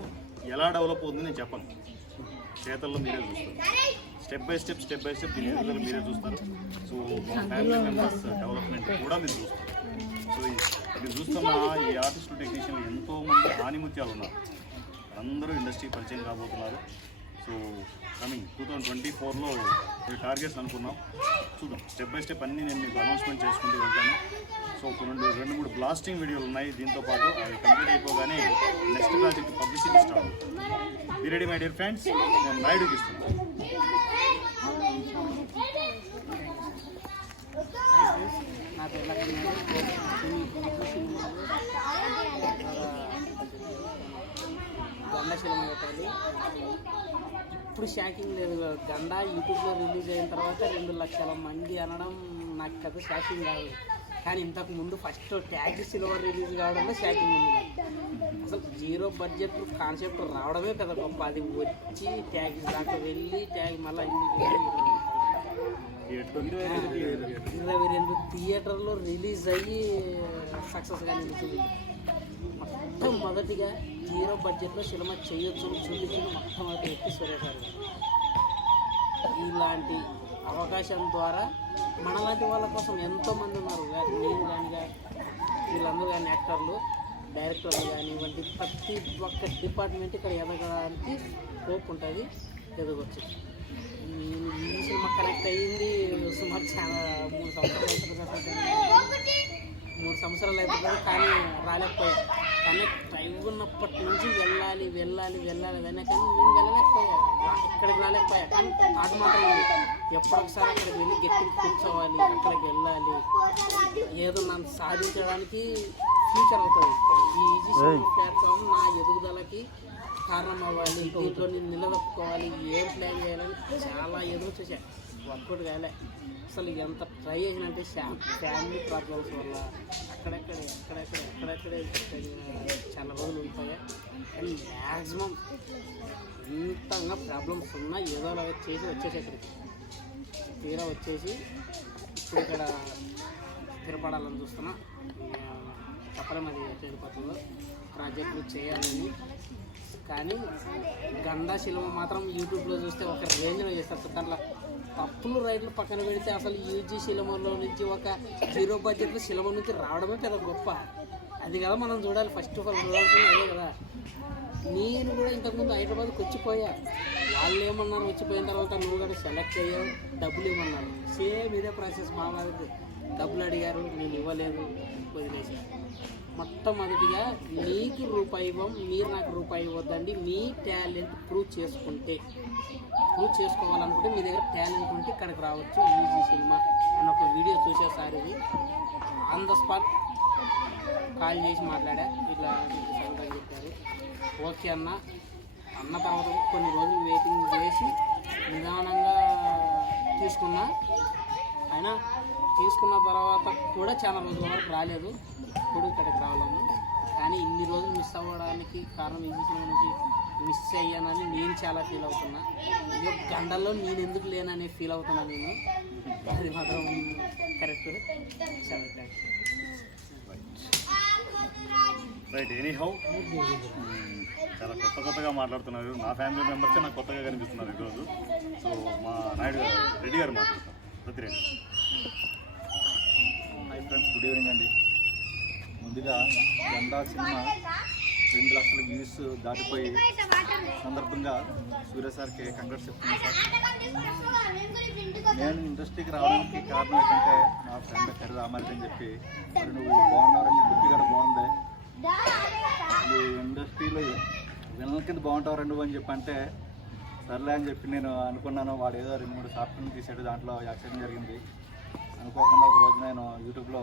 ఎలా డెవలప్ అవుతుంది నేను చెప్పను, చేతల్లో మీరే చూస్తారు. స్టెప్ బై స్టెప్ దీని ఎదుగుదల మీరే చూస్తారు. సో మా ఫ్యామిలీ మెంబర్స్ డెవలప్మెంట్ కూడా మీరు చూస్తారు. సో మీరు చూస్తున్న ఈ ఆర్టిస్టు టెక్నీషియన్లు ఎంతోమంది ఆనిముత్యాలు ఉన్నారు, అందరూ ఇండస్ట్రీ పరిచయం కాబోతున్నారు. సో కమింగ్ 2024లో ఈ టార్గెట్స్ అనుకున్నాం, చూద్దాం. స్టెప్ బై స్టెప్ అన్నీ నేను మీకు అనౌన్స్మెంట్ చేసుకుంటూ వెళ్తాను. సో ఒక 2-3 బ్లాస్టింగ్ వీడియోలు ఉన్నాయి. దీంతోపాటు అవి కంప్లీట్ అయిపోగానే నెక్స్ట్ ప్రాజెక్ట్ పబ్లిసిటీ స్టార్ట్ అవుతుంది. Be ready my dear friends, నేను నాయుడుకి ఇస్తున్నాను. నా పేరు గండ సినిమా పెట్టాలి. ఇప్పుడు షాకింగ్ లేదు, గండ యూట్యూబ్లో రిలీజ్ అయిన తర్వాత 2 లక్షల మంది అనడం నాకు కదా షాకింగ్ కాదు. కానీ ఇంతకు ముందు ఫస్ట్ ట్యాగ్ సిల్వర్ రిలీజ్ కావడంలో షాకింగ్ ఉంది నాకు. అసలు 0 బడ్జెట్ కాన్సెప్ట్ రావడమే పెద్ద గొప్ప. అది వచ్చి ట్యాగ్ దాకా వెళ్ళి ట్యాగ్ మళ్ళీ 22 థియేటర్లో రిలీజ్ అయ్యి సక్సెస్గా నిలుస్తుంది. మొత్తం మొదటిగా 0 బడ్జెట్లో సినిమా చేయొచ్చు చూపించిన మొట్టమొదటి వ్యక్తి సురేష్ గారు. ఇలాంటి అవకాశం ద్వారా మనలాంటి వాళ్ళ కోసం ఎంతోమంది ఉన్నారు, నేను కానీ వీళ్ళందరూ కానీ యాక్టర్లు, డైరెక్టర్లు కానివ్వండి, ప్రతి ఒక్క డిపార్ట్మెంట్ ఇక్కడ ఎదగడానికి హోప్ ఉంటుంది, ఎదగొచ్చు. నేను ఈ సినిమా కనెక్ట్ అయ్యింది సుమారు చాలా 3 సంవత్సరాలు అవుతుంది, కానీ రాలేకపోయా. కనెక్ట్ అయ్యున్నప్పటి నుంచి వెళ్ళాలి కానీ నేను వెళ్ళలేకపోయా, ఇక్కడికి రాలేకపోయా. కానీ ఆట మాత్రం ఉంది, ఎప్పుడొకసారి అక్కడికి వెళ్ళి గట్టిగా కూర్చోవాలి, అక్కడికి వెళ్ళాలి, ఏదో నన్ను సాధించడానికి ఫ్యూచర్ అవుతుంది. ఈ ఈజీ ప్లాట్ఫామ్ నా ఎదుగుదలకి కారణం అవ్వాలి, దీంట్లో నేను నిలదొక్కుకోవాలి, ఏం ప్లాన్ చేయాలని చాలా ఎదురు చూసా. వర్కౌట్ కాలే. అసలు ఎంత ట్రై చేసినంటే ఫ్యామిలీ ప్రాబ్లమ్స్ వల్ల అక్కడెక్కడే చాలా రోజులు ఉండిపోయాయి. కానీ మ్యాక్సిమం ఎంతగా ప్రాబ్లమ్స్ ఉన్నా ఏదో అలా చేసి వచ్చేసి ఇక్కడికి తీరా వచ్చేసి ఇప్పుడు ఇక్కడ స్థిరపడాలని చూస్తున్నా. చెప్పలేం అది తిరుపతిలో ప్రాజెక్టులు చేయాలని. కానీ గండా సినిమా మాత్రం యూట్యూబ్లో చూస్తే ఒక రేంజ్లో చేస్తారు. దాంట్లో తప్పులు రైట్లు పక్కన పెడితే అసలు యూజీ సినిమాలో నుంచి ఒక 0 బడ్జెట్లో సినిమా నుంచి రావడమే పెద్ద గొప్ప. అది కదా మనం చూడాలి, ఫస్ట్ ఆఫ్ ఆల్ చూడాల్సింది అదే కదా. నేను కూడా ఇంతకుముందు హైదరాబాద్కి వచ్చిపోయా, వాళ్ళు ఏమన్నారు, వచ్చిపోయిన తర్వాత నువ్వు కూడా సెలెక్ట్ అయ్యావు, డబ్బులు ఇవ్వమన్నారు. సేమ్ ఇదే ప్రాసెస్ మా వాళ్ళకి. డబ్బులు అడిగారు, నేను ఇవ్వలేదు, వదిలేసాను. మొట్టమొదటిగా నీకు రూపాయి ఇవ్వం, మీరు నాకు రూపాయి ఇవ్వద్దండి. మీ టాలెంట్ ప్రూవ్ చేసుకోవాలనుకుంటే మీ దగ్గర టాలెంట్ ఉంటే ఇక్కడికి రావచ్చు. ఈజీ సినిమా అని ఒక వీడియో చూసేసారి ఆన్ ద స్పాట్ కాల్ చేసి మాట్లాడా, ఇట్లా సంగతి చెప్పారు. ఓకే అన్న తర్వాత కొన్ని రోజులు వెయిటింగ్ చేసి నిదానంగా తీసుకున్నా. అయినా తీసుకున్న తర్వాత కూడా చాలా రోజుల వరకు రాలేదు, ఇప్పుడు ఇక్కడికి రావాలని. కానీ ఇన్ని రోజులు మిస్ అవ్వడానికి కారణం ఈజీ సినిమా నుంచి మిస్ అయ్యానని నేను చాలా ఫీల్ అవుతున్నా. ఇక గంటల్లో నేను ఎందుకు లేనని ఫీల్ అవుతున్నా నేను. అది మాత్రం కరెక్ట్. చాలా థ్యాంక్స్. రైట్, ఎనీహౌ చాలా కొత్తగా మాట్లాడుతున్నారు. నా ఫ్యామిలీ మెంబర్సే నాకు కొత్తగా కనిపిస్తున్నారు ఈరోజు. సో మా నాయుడు రెడ్డి గారు మాట్లాడుతున్నారు. ప్రతిరెడ్డి. హాయ్ ఫ్రెండ్స్, గుడ్ ఈవినింగ్ అండి. ముందుగా గండా సినిమా 2 లక్షల వ్యూస్ దాటిపోయి సందర్భంగా సూర్య సార్కి కంగ్రాట్స్ చెప్తున్నాను సార్. నేను ఇండస్ట్రీకి రావడానికి కారణం ఏంటంటే నా ఫ్రెండ్ కర్రీ రామారెడ్డి అని చెప్పి, మరి నువ్వు బాగున్నారని బుద్ధి కూడా బాగుంది, నువ్వు ఇండస్ట్రీలో విలన్ కింద బాగుంటావు నువ్వు అని చెప్పి అంటే సర్లే అని చెప్పి నేను అనుకున్నాను. వాడు ఏదో 2-3 షార్ట్ ఫిల్మ్ తీసాడు, దాంట్లో యాక్షన్ జరిగింది. అనుకోకుండా ఒక రోజు నేను యూట్యూబ్లో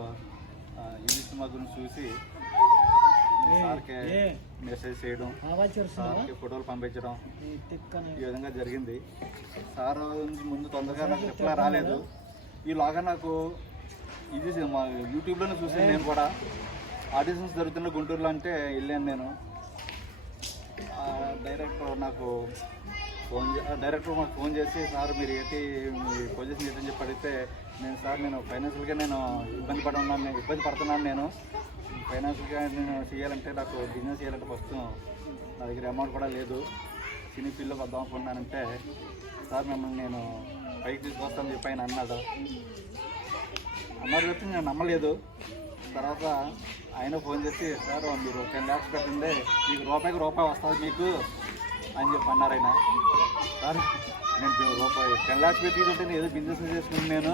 ఈజీ సినిమా గురించి చూసి సార్కి మెసేజ్ చేయడం, సార్కి ఫోటోలు పంపించడం ఈ విధంగా జరిగింది. సార్ ముందు తొందరగా నాకు రిప్లై రాలేదు. ఈలోగా నాకు ఇది మా యూట్యూబ్లోనే చూసాను. నేను కూడా ఆడిషన్స్ జరుగుతున్న గుంటూరులో అంటే వెళ్ళాను. నేను డైరెక్టర్ నాకు ఫోన్ చేసి సార్ మీరు ఏంటి మీ పొజిషన్ ఏంటని చెప్పి అడిగితే నేను ఫైనాన్షియల్గా నేను ఇబ్బంది పడుతున్నాను. నేను ఫైనాన్షియల్గా నేను చేయాలంటే నాకు బిజినెస్ చేయాలంటే ఫస్ట్ నా దగ్గర అమౌంట్ కూడా లేదు, సినీ ఫీల్డ్లోకి వద్దాం అనుకున్నానంటే సార్ మిమ్మల్ని నేను పైకి తీసుకొస్తానని చెప్పి ఆయన అన్నారు చెప్తే నేను నమ్మలేదు. తర్వాత ఆయన ఫోన్ చేసి సార్ మీరు 10 lakhs పెట్టండి, మీకు రూపాయికి రూపాయి వస్తుంది మీకు అని చెప్పి అన్నారు ఆయన. సార్ నేను $10 lakhs పెట్టుకుంటే నేను ఏదో బిజినెస్ చేసుకుని నేను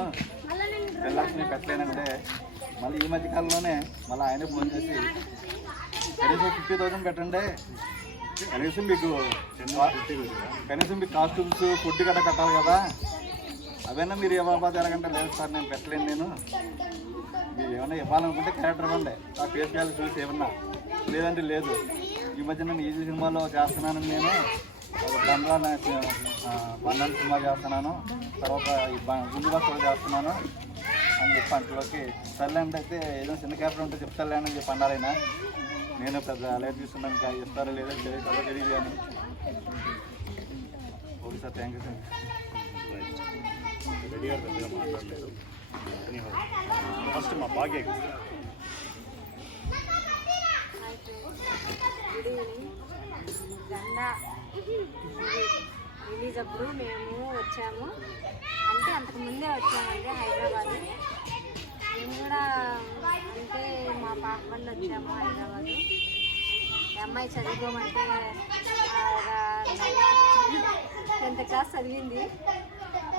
10 lakhs నేను పెట్టలేనంటే మళ్ళీ ఈ మధ్యకాలంలోనే మళ్ళీ ఆయన ఫోన్ చేసి కనీసం 50,000 పెట్టండి, కనీసం మీకు కాస్ట్యూమ్స్ ఫుడ్ గట్రా పెట్టాలి కదా, అవైనా మీరు ఇవ్వకపోతే ఎలాగంటే లేదు సార్ నేను పెట్టలేను, నేను మీరు ఏమన్నా ఇవ్వాలనుకుంటే క్యారెక్టర్ ఇవ్వండి, ఆ ఫేస్ వాల్యూ చూసి ఏమన్నా, లేదంటే లేదు. ఈ మధ్య నేను ఈజీ సినిమాలో చేస్తున్నాను, నేను బంధన్ సినిమా చేస్తున్నాను, తర్వాత ఈ గుండు బస్ కూడా చేస్తున్నాను అని చెప్పి అంటలోకి సర్లేండి అయితే ఏదో చిన్న క్యారెక్టర్ ఉంటే చెప్తాలే అని చెప్పి అన్నారు ఆయన. నేను పెద్ద అలర్ట్ తీసుకున్నాను, ఇస్తారో లేదో తెలియదు అని. Okay sir, thank you sir. Ready గారు పెద్దగా మాట్లాడలేదు. ఫస్ట్ మా భాగ్య గండా రిలీజ్ అప్పుడు మేము వచ్చాము, అంటే అంతకుముందే వచ్చామండి హైదరాబాద్. మేము కూడా అంటే మా పాప బండి వచ్చాము హైదరాబాద్. ఈ అమ్మాయి చదువుకోమంటే 10th క్లాస్ చదివింది.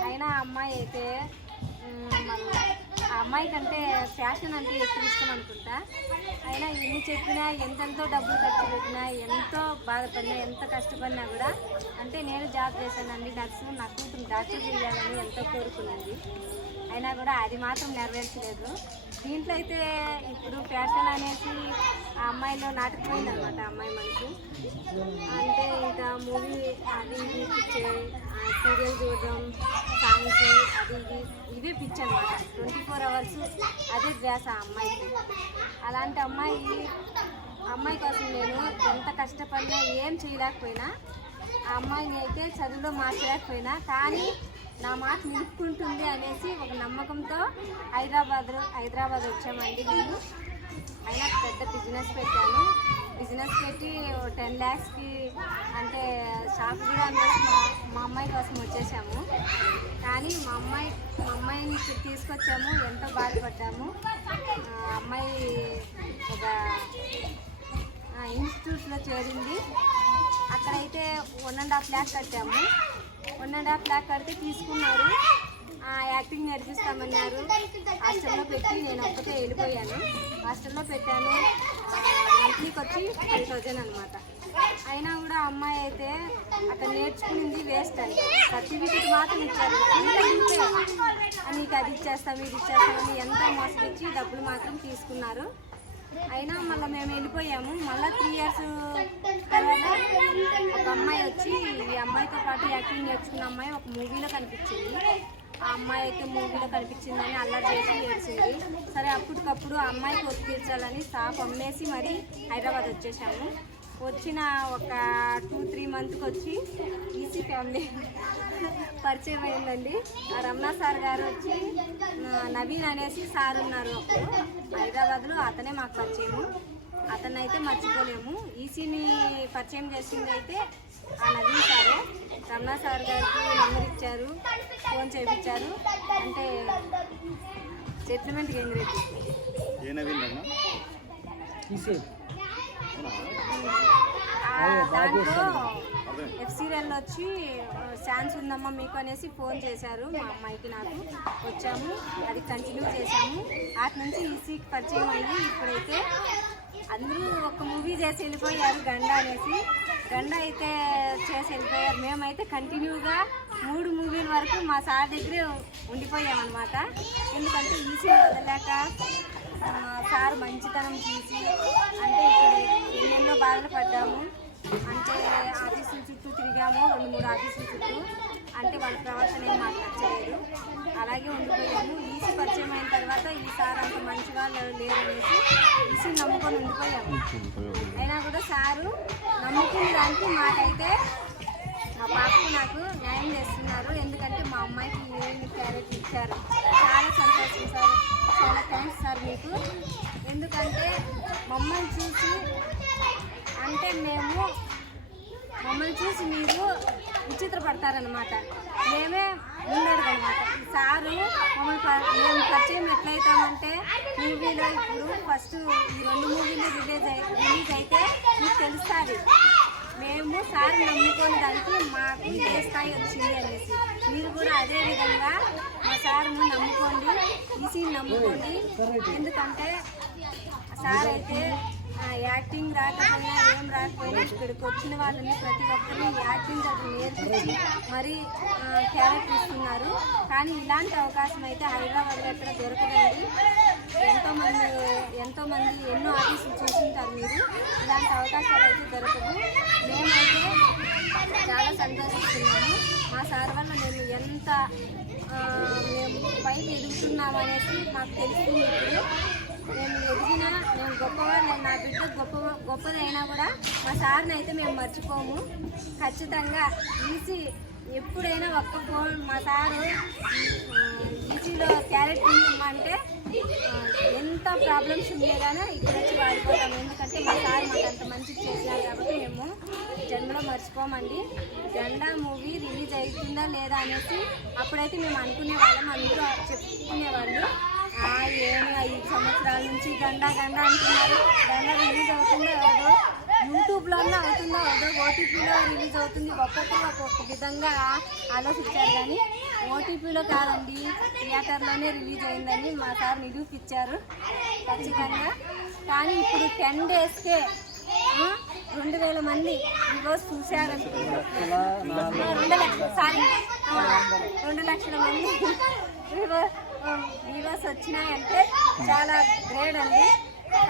అయినా ఆ అమ్మాయి అయితే ఆ అమ్మాయి కంటే ఫ్యాషన్ అంటే ఎక్కువ ఇష్టం అనుకుంటా. అయినా ఎన్ని చెప్పినా ఎంతెంతో డబ్బులు ఖర్చు పెట్టినా ఎంతో బాధపడినా ఎంత కష్టపడినా కూడా అంటే నేను జాబ్ చేశానండి నర్సు, నా కూతురు డాక్టర్ చేయాలని ఎంతో కోరుకున్నది. అయినా కూడా అది మాత్రం నెరవేర్చలేదు. దీంట్లో అయితే ఇప్పుడు ఫ్యాషన్ అనేసి ఆ అమ్మాయిలో నాటుకుపోయిందనమాట. ఆ అమ్మాయి మనసు అంటే ఇంకా మూవీ అది ఇది పిచ్చే, సీరియల్ చూడడం, సాంగ్స్ అది ఇది ఇవే పిచ్చి అనమాట. 24 hours అదే ధ్యాస ఆ అమ్మాయికి. అలాంటి అమ్మాయి కోసం నేను ఎంత కష్టపడినా ఏం చేయలేకపోయినా, ఆ అమ్మాయిని అయితే చదువులో మార్చలేకపోయినా కానీ నా మాట నిలుపుకుంటుంది అనేసి ఒక నమ్మకంతో హైదరాబాద్ వచ్చామండి. నేను అయినా పెద్ద బిజినెస్ పెట్టాను. బిజినెస్ పెట్టి 10 lakhsకి అంటే షాప్ కూడా అనేసి మా అమ్మాయి కోసం వచ్చేసాము. కానీ మా అమ్మాయిని తీసుకొచ్చాము, ఎంతో బాధపడ్డాము. అమ్మాయి ఒక ఇన్స్టిట్యూట్లో చేరింది. అక్కడైతే 1.5 lakh కట్టాము. 1.5 lakh కడితే తీసుకున్నారు, యాక్టింగ్ నేర్పిస్తామన్నారు. హాస్టల్లో పెట్టి నేను ఒక్కటే వెళ్ళిపోయాను. హాస్టల్లో పెట్టాను, మంత్లీకి వచ్చి 10,000 అనమాట. అయినా కూడా అమ్మాయి అయితే అక్కడ నేర్చుకునింది వేస్ట్ అని సర్టిఫికెట్ మాత్రం ఇచ్చారు. నీకు అది ఇచ్చేస్తాం ఇది ఇచ్చేస్తామని ఎంతో మోసగిచ్చి డబ్బులు మాత్రం తీసుకున్నారు. అయినా మళ్ళీ మేము వెళ్ళిపోయాము. మళ్ళీ 3 years తర్వాత ఒక అమ్మాయి వచ్చి ఈ అమ్మాయితో పాటు యాక్టింగ్ నేర్చుకున్న అమ్మాయి ఒక మూవీలో కనిపించింది. ఆ అమ్మాయి అయితే మూవీలో కనిపించిందని అల్లరి చేసి ఏడ్చింది. సరే అప్పటికప్పుడు ఆ అమ్మాయికి ఒత్తి తీర్చాలని షాప్ అమ్మేసి మరి హైదరాబాద్ వచ్చేసాము. వచ్చిన ఒక 2-3 monthsకి వచ్చి ఈసీ ఫ్యామిలీ పరిచయం అయిందండి. ఆ రమణ సార్ గారు వచ్చి నవీన్ అనేసి సార్ ఉన్నారు అప్పుడు హైదరాబాద్లో, అతనే మాకు పరిచయము. అతన్ని అయితే మర్చిపోలేము. ఈసీని పరిచయం చేసింది అయితే ఆ నవీన్ సారే. రమణ సార్ గారికి నెంబర్ ఇచ్చారు, ఫోన్ చేయించారు. అంటే సెటిల్మెంట్కి ఎంగరేజ్ దాంట్లో ఎఫ్ సీరియల్లో వచ్చి ఛాన్స్ ఉందమ్మా మీకు అనేసి ఫోన్ చేశారు. మా అమ్మాయికి నాకు వచ్చాము, అది కంటిన్యూ చేశాము. అటు నుంచి ఈసీకి పరిచయం అయ్యి ఇప్పుడైతే అందరూ ఒక మూవీ చేసి వెళ్ళిపోయారు గండా అనేసి. గండ అయితే చేసి వెళ్ళిపోయారు. మేమైతే కంటిన్యూగా 3 మూవీల వరకు మా సార్ దగ్గరే ఉండిపోయామన్నమాట. ఎందుకంటే ఈసీ వదలేక సార్ మంచితనం చూసి అంటే ఇక్కడ ఎన్నెన్నో బాధలు పడ్డాము. అంటే ఆఫీసుల చుట్టూ తిరిగాము, 2-3 ఆఫీసుల చుట్టూ. అంటే వాళ్ళ ప్రవర్తన ఏం మాకు నచ్చలేదు, అలాగే ఉండిపోయాము. ఈసీ పరిచయం అయిన తర్వాత ఈ సార్ అంత మంచి వాళ్ళు లేరనేసి ఈసీ నమ్ముకొని ఉండిపోయాము. అయినా కూడా సారు నమ్ముకున్న దానికి మాకైతే మా పాపకు నాకు న్యాయం చేస్తున్నారు. ఎందుకంటే మా అమ్మాయికి ఏమి క్యారెట్ ఇచ్చారు. చాలా సంతోషం సార్, చాలా థ్యాంక్స్ సార్ మీకు. ఎందుకంటే మమ్మల్ని చూసి అంటే మమ్మల్ని చూసి మీరు విచిత్రపడతారనమాట. మేమే ముందడుగనమాట. సారు మమ్మల్ని మేము పరిచయం ఎట్లయితామంటే మూవీలో ఇప్పుడు ఫస్ట్ ఈ 2 మూవీలు రిలీజ్ అయితే మీకు తెలుస్తుంది. మేము సార్ నమ్ముకొని దానికి మాకు ఏ స్థాయి వచ్చింది అనేసి మీరు కూడా అదే విధంగా మా సార్ను నమ్ముకోండి, ఈసీని నమ్ముకోండి. ఎందుకంటే సార్ అయితే యాక్టింగ్ రాకపోయినా ఏం రాకపోయినా ఇక్కడికి వచ్చిన వాళ్ళని ప్రతి ఒక్కరిని యాక్టింగ్ అది నేర్పించి మరీ క్యారెక్టర్ ఇస్తున్నారు. కానీ ఇలాంటి అవకాశం అయితే హైదరాబాద్లో ఎక్కడ దొరకదండి. ఎంతోమంది ఎన్నో ఆఫీసులు చూసింటారు మీరు. ఇలాంటి అవకాశాలు అయితే దొరకదు. మేమైతే చాలా సంతోషిస్తున్నాము. మా సార్ వల్ల మేము ఎంత మేము పైకి ఎదుగుతున్నాము అనేసి మాకు తెలుస్తుంది. ఇప్పుడు మేము ఎదిగినా మేము గొప్పవాళ్ళు, నా బిడ్డ గొప్పదైనా కూడా మా సార్ని అయితే మేము మర్చిపోము. ఖచ్చితంగా ఈసీ ఎప్పుడైనా ఒక్క ఫోన్ మా సారు ఈసీలో క్యారెక్టర్ ఇవ్వమంటే ఎంత ప్రాబ్లమ్స్ ఉండే కానీ ఇక్కడ వచ్చి వాడిపోతాము. ఎందుకంటే మా సార్ మాకు అంత మంచిగా చేసినారు కాబట్టి మేము జన్మలో మర్చిపోమండి. గండా మూవీ రిలీజ్ అవుతుందా లేదా అనేసి అప్పుడైతే మేము అనుకునే వాళ్ళం, అందరూ చెప్పుకునేవాళ్ళు. ఏమి 5 సంవత్సరాల నుంచి గండా అంటున్నారు. గండా రిలీజ్ అవుతుందో ఏదో యూట్యూబ్లో అవుతుందో ఏదో ఓటీపీలో రిలీజ్ అవుతుంది. ఒక్కొక్కరు ఒక్కొక్క విధంగా ఆలోచించారు. కానీ ఓటీపీలో కాదండి, థియేటర్లోనే రిలీజ్ అయిందని మా సార్ నిరూపించారు ఖచ్చితంగా. కానీ ఇప్పుడు 10 డేస్కే 2000 మంది వ్యూవర్స్ చూశారు. 2 లక్షల మంది వ్యూవర్స్ వచ్చినాయంటే చాలా గ్రేట్ అండి.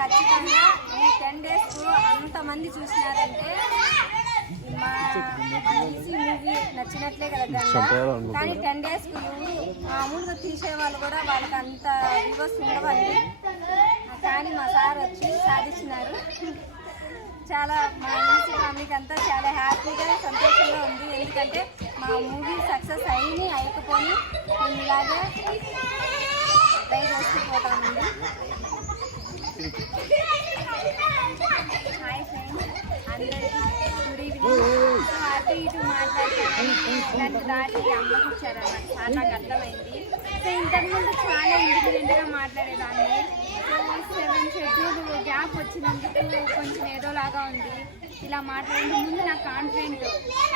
ఖచ్చితంగా ఈ 10 డేస్కు అంతమంది చూసినారంటే మా ఈసీ మూవీ నచ్చినట్లే కదా గంగా. కానీ 10 డేస్కు ఎవరు మామూలుగా తీసేవాళ్ళు కూడా వాళ్ళకి అంత వ్యూవర్స్ ఉండవండి. కానీ మా సార్ వచ్చి సాధించినారు. చాలా మా ఈసీ ఫ్యామిలీకి అంతా చాలా హ్యాపీగా సంతోషంగా ఉంది. ఎందుకంటే మా మూవీ సక్సెస్ అయ్యకపోయి మేము ఇలాగే ట్రై చేసిపోతామండి. హాయ్ ఫ్రెండ్స్, అందరికీ గుడ్ ఈవినింగ్. అటు ఇటు మాట్లాడుతున్నాను దాటి అమ్మకి ఇచ్చారన్నమాట. సార్ నాకు అర్థమైంది. సో ఇంతకుముందు చాలా ఇండిపెండెంట్గా మాట్లాడేదాన్ని. సో 7 షెడ్యూల్ గ్యాప్ వచ్చినందుకు కొంచెం ఏదోలాగా ఉంది. ఇలా మాట్లాడే ముందు నాకు కాన్ఫిడెంట్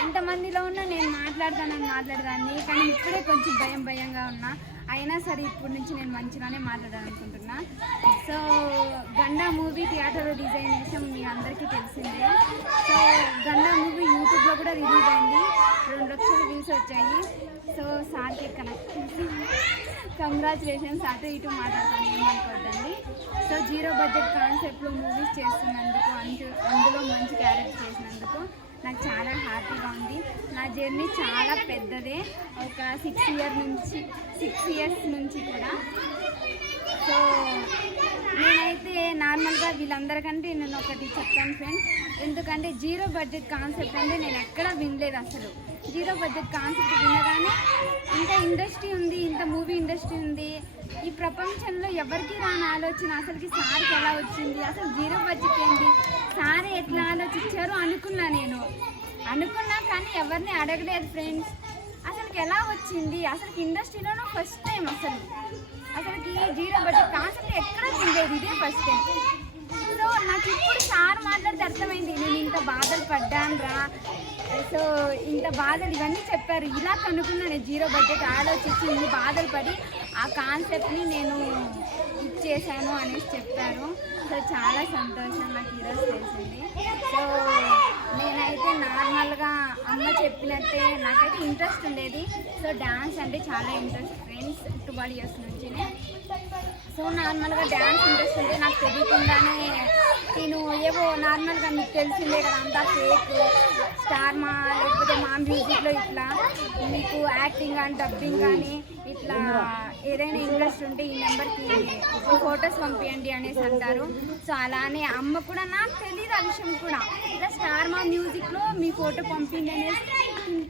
ఎంతమందిలో ఉన్నా నేను మాట్లాడేదాన్ని. కానీ ఇప్పుడే కొంచెం భయంగా ఉన్నా. అయినా సరే ఇప్పటి నుంచి నేను మంచిగానే మాట్లాడాలనుకుంటున్నా. సో గండా మూవీ థియేటర్లో డిజైన్ చేసాం, మీ అందరికీ తెలిసిందే. సో గండా మూవీ యూట్యూబ్లో కూడా రిలీజ్ అయింది, 2 లక్షల వ్యూస్ వచ్చాయి. సో సార్కి కంగ్రాచులేషన్స్. అటు ఇటు మాట్లాడతాను, ఏమనుకోవద్దండి. సో 0 బడ్జెట్ కాన్సెప్ట్లో మూవీస్ చేస్తున్నందుకు, అందులో మంచి క్యారెక్టర్ చేసినందుకు నాకు చాలా హ్యాపీగా ఉంది. నా జర్నీ చాలా పెద్దదే, ఒక 6 ఇయర్స్ నుంచి కూడా. సో నేనైతే నార్మల్గా వీళ్ళందరికంటే నేను ఒకటి చెప్తాను ఫ్రెండ్స్. ఎందుకంటే 0 బడ్జెట్ కాన్సెప్ట్ అంటే నేను ఎక్కడా వినలేదు అసలు. 0 బడ్జెట్ కాన్సెప్ట్ వినగానే ఇంత ఇండస్ట్రీ ఉంది, ఇంత మూవీ ఇండస్ట్రీ ఉంది, ఈ ప్రపంచంలో ఎవరికి రాని ఆలోచన అసలుకి సార్కి ఎలా వచ్చింది, అసలు 0 బడ్జెట్ ఏంటి, సార్ ఎట్లా ఆలోచించారు అనుకున్నా కానీ ఎవరిని అడగలేదు ఫ్రెండ్స్. అసలుకి ఎలా వచ్చింది, అసలుకి ఇండస్ట్రీలోనూ ఫస్ట్ టైం అసలుకి 0 బడ్జెట్ కాన్సెప్ట్ ఎక్కడ వినలేదు, ఇదే ఫస్ట్ టైం. సో నాకు ఇప్పుడు సార్ మాట్లాడితే అర్థమైంది, నేను ఇంత బాధలు పడ్డాను రా. సో ఇంత బాధలు ఇవన్నీ చెప్పారు. ఇలా కనుక్కున్నా నేను 0 బడ్జెట్ ఆలోచించి ఇన్ని బాధలు పడి ఆ కాన్సెప్ట్ని నేను చేశాను అనేసి చెప్పారు. సో చాలా సంతోషం, నాకు ఈరోజు తెలిసింది. సో నేనైతే నార్మల్గా అమ్మ చెప్పినట్టే నాకైతే ఇంట్రెస్ట్ ఉండేది. సో డ్యాన్స్ అంటే చాలా ఇంట్రెస్ట్ ఫ్రెండ్స్, 12 years నుంచినే. సో నార్మల్గా డ్యాన్స్ ఇంట్రెస్ట్ ఉంటే నాకు తెలియకుండానే నేను ఏవో నార్మల్గా మీకు తెలిసిందే కదా, అంతా ఫేక్ స్టార్ మా లేకపోతే మా మ్యూజిక్లో ఇట్లా మీకు యాక్టింగ్ కానీ డబ్బింగ్ కానీ ఇట్లా ఏదైనా ఇంట్రెస్ట్ ఉంటే ఈ నెంబర్కి ఫొటోస్ పంపించండి అనేసి అంటారు. సో అలానే అమ్మ కూడా నాకు తెలియదు ఆ విషయం కూడా, ఇలా స్టార్ మా మ్యూజిక్లో మీ ఫోటో పంపిండి అనేసి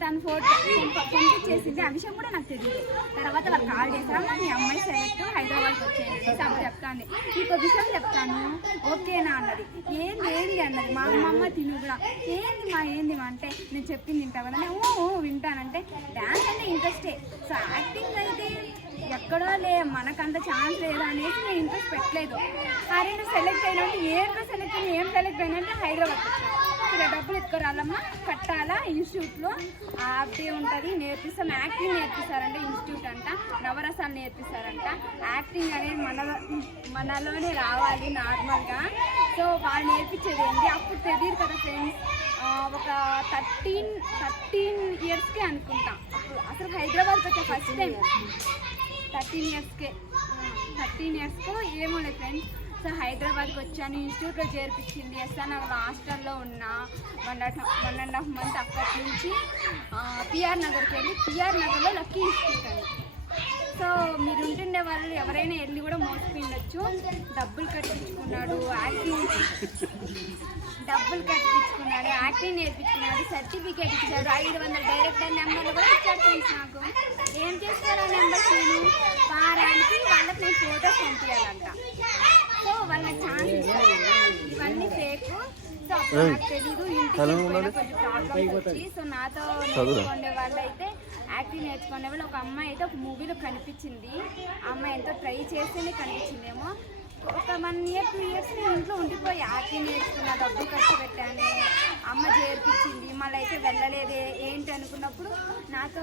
తన ఫోటో పంపించేసింది. ఆ విషయం కూడా నాకు తెలియదు. తర్వాత వాళ్ళు కాల్ చేశారమ్మా మీ అమ్మాయి సెలెక్ట్ హైదరాబాద్కి వచ్చేయండి అనేసి అమ్మ చెప్తాను. ఇంకో విషయం చెప్తాను ఓకేనా అన్నది. ఏంది అన్నది మా అమ్మమ్మ తిని కూడా ఏంది మా అంటే నేను చెప్పింది వింటావు కదా, నేను వింటానంటే డ్యాన్స్ అంటే ఇంట్రెస్టే. సో యాక్టింగ్ అయితే ఎక్కడో మనకంత ఛాన్స్ లేదా అనేసి నేను ఇంట్రెస్ట్ పెట్టలేదు. అరే నువ్వు సెలెక్ట్ అయినంటే ఏం సెలెక్ట్ అయినంటే హైదరాబాద్ వచ్చాను. ఇలా డబ్బులు ఎత్తుకోరాలమ్మా, కట్టాలా ఇన్స్టిట్యూట్లో ఆర్టీ ఉంటుంది, నేర్పిస్తాం. యాక్టింగ్ నేర్పిస్తారంట ఇన్స్టిట్యూట్ అంట, నవరసాలు నేర్పిస్తారంట. యాక్టింగ్ అనేది మనలోనే రావాలి నార్మల్గా. సో వాళ్ళు నేర్పించేది ఏంటి అప్పుడు తెలియదు కదా ఫ్రెండ్స్. ఒక 13 yearsకే అనుకుంటా అప్పుడు అసలు హైదరాబాద్కి వచ్చే ఫస్ట్ టైం 13 yearsకు ఏమో లేదు ఫ్రెండ్స్. సో హైదరాబాద్కి వచ్చాను, ఇన్స్టిట్యూట్లో చేర్పించింది. ఎస్ఆర్నగర్ హాస్టల్లో ఉన్నా 1.5 months. అక్కడి నుంచి పిఆర్ నగర్కి వెళ్ళి పిఆర్ నగర్లో లక్కీ ఇన్స్టిట్యూట్ అని. సో మీరు ఉంటుండే వాళ్ళు ఎవరైనా వెళ్ళి కూడా మోసపోయిండొచ్చు. డబ్బులు కట్టించుకున్నాడు, యాక్టింగ్ నేర్పించుకున్నాడు, సర్టిఫికేట్ ఇచ్చాడు, 500 డైరెక్టర్ నెంబర్లు కూడా ఇచ్చాడు ఫ్రెండ్స్. నాకు ఏం చేస్తారు ఆ నెంబర్స్, నేను వారానికి వాళ్ళకి నేను ఫోటోస్ పంపించాలంట. సో వాళ్ళకి ఛాన్స్ ఇస్తారు. ఇవన్నీ ఫేక్. సో అప్పుడు నాకు తెలీదు. ఇంటికి కొంచెం ప్రాబ్లమ్స్ వచ్చి సో నాతో నేర్చుకునే వాళ్ళు అయితే యాక్టింగ్ నేర్చుకునే వాళ్ళు ఒక అమ్మాయి అయితే ఒక మూవీలో కనిపించింది. ఆ అమ్మాయి ఎంతో ట్రై చేస్తేనే కనిపించిందేమో. ఒక 1 year 2 years నేను ఇంట్లో ఉండిపోయి యాక్టింగ్ నేర్చుకున్న, డబ్బులు ఖర్చు పెట్టాను, అమ్మ చేర్పించింది. మళ్ళీ అయితే వెళ్ళలేదే ఏంటి అనుకున్నప్పుడు నాతో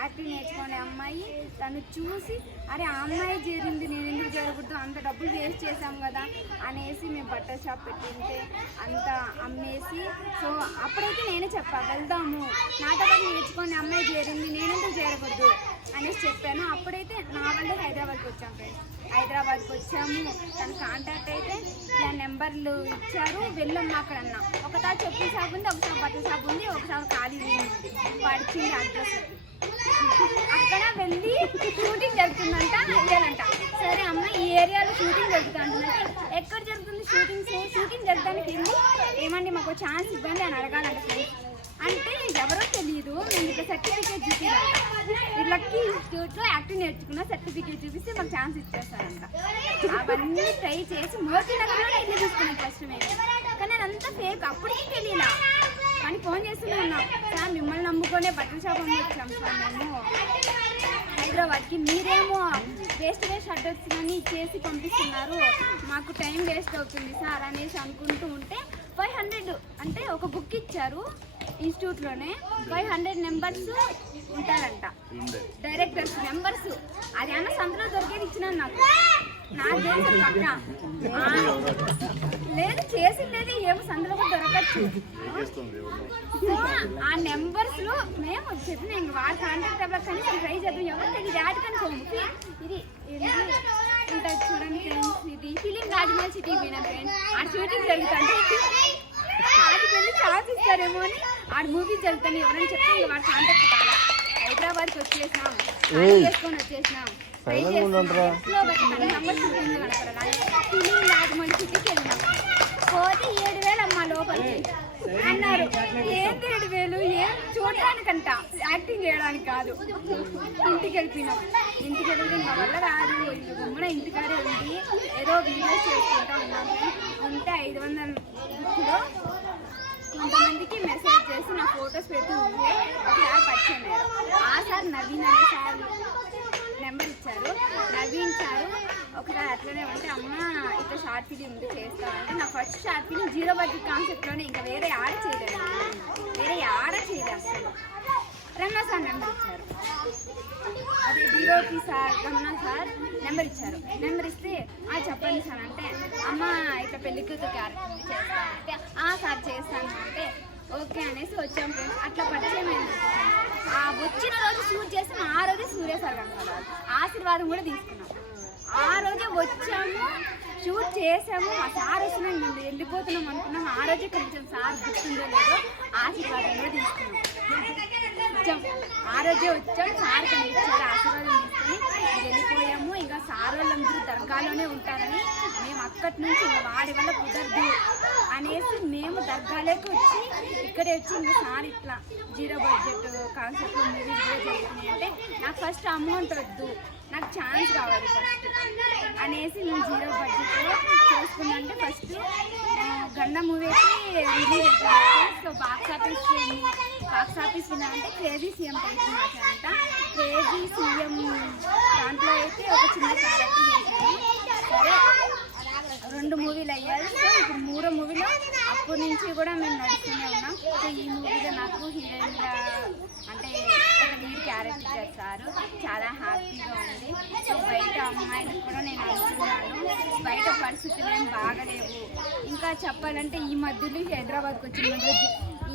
యాక్టింగ్ నేర్చుకునే అమ్మాయి తను చూసి అరే ఆ అమ్మాయి చేరింది నేను ఎందుకు చేరకూడదు, అంత డబ్బులు వేస్ట్ చేసాం కదా అనేసి మేము బట్టల షాప్ పెట్టింటే అంతా అమ్మేసి. సో అప్పుడైతే నేనే చెప్పా వెళ్దాము, నాతో పాటు నేర్చుకునే అమ్మాయి చేరింది నేనెందుకు చేరకూడదు అనేసి చెప్పాను. అప్పుడైతే నా వల్లే హైదరాబాద్కి వచ్చాం ఫ్రెండ్స్. హైదరాబాద్కి వచ్చాము, తన కాంటాక్ట్ అయితే ఇలా నెంబర్లు ఇచ్చారు. వెళ్ళమ్మా అక్కడన్నా, ఒకసారి చెప్పుల షాప్ ఉంది, ఒకసారి బట్టల షాప్ ఉంది, ఒకసారి ఖాళీ ఉంది. వాడిచ్చింది అడ్రస్. అక్కడ వెళ్ళి షూటింగ్ జరుగుతుందంట, వెళ్ళాలంట. సరే అమ్మ ఈ ఏరియాలో షూటింగ్ జరుగుతుందంటే ఎక్కడ జరుగుతుంది షూటింగ్ జరగడానికి ఏమండి మాకు ఛాన్స్ ఇవ్వండి అని అడగాలంట ఫ్రెండ్స్. అంటే ఎవరో తెలియదు. నేను ఇక్కడ సర్టిఫికేట్ చూపించాను, లక్కీ ఇన్స్టిట్యూట్లో యాక్టింగ్ నేర్చుకున్న సర్టిఫికేట్ చూపిస్తే మాకు ఛాన్స్ ఇచ్చేస్తారంట. అవన్నీ ట్రై చేసి మోతినగర్లో ఇల్లు తీసుకున్నాను ఫస్ట్ మేము. కానీ అదంతా ఫేక్, అప్పటికీ తెలియలా. కానీ ఫోన్ చేస్తూనే ఉన్నాం, సార్ మిమ్మల్ని నమ్ముకొనే బట్టల షాప్ అని వచ్చాం సార్ మేము హైదరాబాద్కి, మీరేమో వేస్ట్ అడ్రస్ కానీ చేసి పంపిస్తున్నారు, మాకు టైం వేస్ట్ అవుతుంది సార్ అనేసి అనుకుంటూ ఉంటే 500 అంటే ఒక బుక్ ఇచ్చారు ఇన్స్టిట్యూట్లోనే. 500 నెంబర్స్ ఉంటారంట డైరెక్టర్స్ నెంబర్స్. అది అన్న సంతలో దొరికేది ఇచ్చినాను నాకు తెలుసు పక్క లేదు చేసింది ఏమో సంతలో కూడా దొరకచ్చు. ఆ నెంబర్స్ లో మేము చెప్పిన వారి కాంటాక్ట్ అవ్వక కానీ ట్రై చేద్దాం, ఎవరు తెలియదు యాడ్ కనుకోము. ఇది ఉంటుంది చూడండి ఫ్రెండ్స్, ఇది ఫిలిం రాజమౌళి సిటీ పోయిన ఫ్రెండ్స్. ఆ షూటింగ్ జరుగుతుంది, ఆడికి వెళ్ళి ఛాన్స్ ఇస్తారేమో అని ఆడ మూవీ జరుగుతాను ఎవరైనా చెప్తే ఇంకా వాడు కాంటాక్ట్ కావాలి. హైదరాబాద్కి వచ్చేసినాం, చేసుకొని వచ్చేసినాం. ఫిలిం రాజమౌళి సిటీకి వెళ్ళినాం. పోతే 7,000 అమ్మ లోపలికి అన్నారు. ఏంటి 7,000? ఏం చూడడానికంట, యాక్టింగ్ చేయడానికి కాదు. ఇంటికి వెళ్ళిపోయినాం. ఇంటికి వెళ్తే మా వల్ల రాదు, ఇంటి గుమ్మన ఇంటికాడే ఉంది, ఏదో వీడియోస్ చేసుకుంటా ఉన్నాము. ఉంటే 500 బుక్లో కొంతమందికి మెసేజ్ చేసి నా ఫొటోస్ పెట్టి ఉంటే ఒకసారి పరిచయం అయ్యారు. ఆ సార్ నవీన్ అనే సార్ నెంబర్ ఇచ్చారు. నవీన్ సార్ ఒకసారి అట్లనే ఉంటే అమ్మ ఇట్లా షార్ట్ ఫిలిం ఉంది చేస్తామంటే, నా ఫస్ట్ షార్ట్ ఫిలిం 0 బడ్జెట్ కాన్సెప్ట్లోనే, ఇంకా వేరే ఆడ చేయలేదు అసలు. రమణ సార్ నెంబర్ ఇచ్చారు. అది DOP sir Ramana sir number ఇచ్చారు. నెంబర్ ఇస్తే చెప్పండి సార్ అంటే, అమ్మ ఇట్లా పెళ్లి కూతురు క్యారెక్టర్ చేస్తానంటే సార్ చేస్తాను అంటే ఓకే అనేసి వచ్చాము ఫ్రెండ్స్. అట్లా పరిచయం అయింది. వచ్చిన రోజు షూట్ చేస్తాం. ఆ రోజే సూర్య సార్ కనపడాలి. ఆశీర్వాదం కూడా తీసుకున్నాం. ఆ రోజే వచ్చాము, షూట్ చేసాము. ఆ సార్ వస్తున్నాం, మేము వెళ్ళిపోతున్నాం అనుకున్నాం. ఆ రోజే కొంచెం సార్ గుర్తుందో లేదో ఆశీర్వాదం కూడా తీసుకున్నాం. వచ్చాం, ఆ రోజే వచ్చాం. సార్ కనిపించారు, ఆశీర్వాదం తీసుకుని వెళ్ళిపోయాము. ఇంకా సార్ వాళ్ళందరూ దర్గాలోనే ఉంటారని మేము అక్కడి నుంచి ఇంకా వాడి వల్ల కుదరదు అనేసి మేము దర్గాలోకి వచ్చి ఇక్కడే వచ్చి ఇంకా సార్ ఇట్లా 0 బడ్జెట్ కాన్సెప్ట్ మూవీస్ కూడా జరుగుతున్నాయి అంటే నాకు ఫస్ట్ అమౌంట్ వద్దు, నాకు ఛాన్స్ కావాలి ఫస్ట్ అనేసి నేను 0 బడ్జెట్లో చేసుకున్నానంటే ఫస్ట్ గండ మూవీకి రిలీజ్ అవుతుంది. సో బాక్స్ ఆఫీస్ విన్నారంటే క్రేజీ సీఎం టైప్ మాట్లాడంట. క్రేజీ సీఎం దాంట్లో అయితే ఒక చిన్న క్యారెక్టర్ చేశాను. సరే 2 మూవీలు అయ్యాయి. సో ఇప్పుడు 3వ మూవీలో అప్పటి నుంచి కూడా మేము నడుస్తూనే ఉన్నాం. సో ఈ మూవీలో నాకు హీరోయిన్గా అంటే లీడ్ క్యారెక్టర్ చేస్తారు. చాలా హ్యాపీగా ఉంది. సో బయట అమ్మాయిలకు కూడా నేను అనుకున్నాను, బయట పరిస్థితులు ఏం బాగలేవు. ఇంకా చెప్పాలంటే ఈ మధ్యలో హైదరాబాద్కి వచ్చిన మధ్య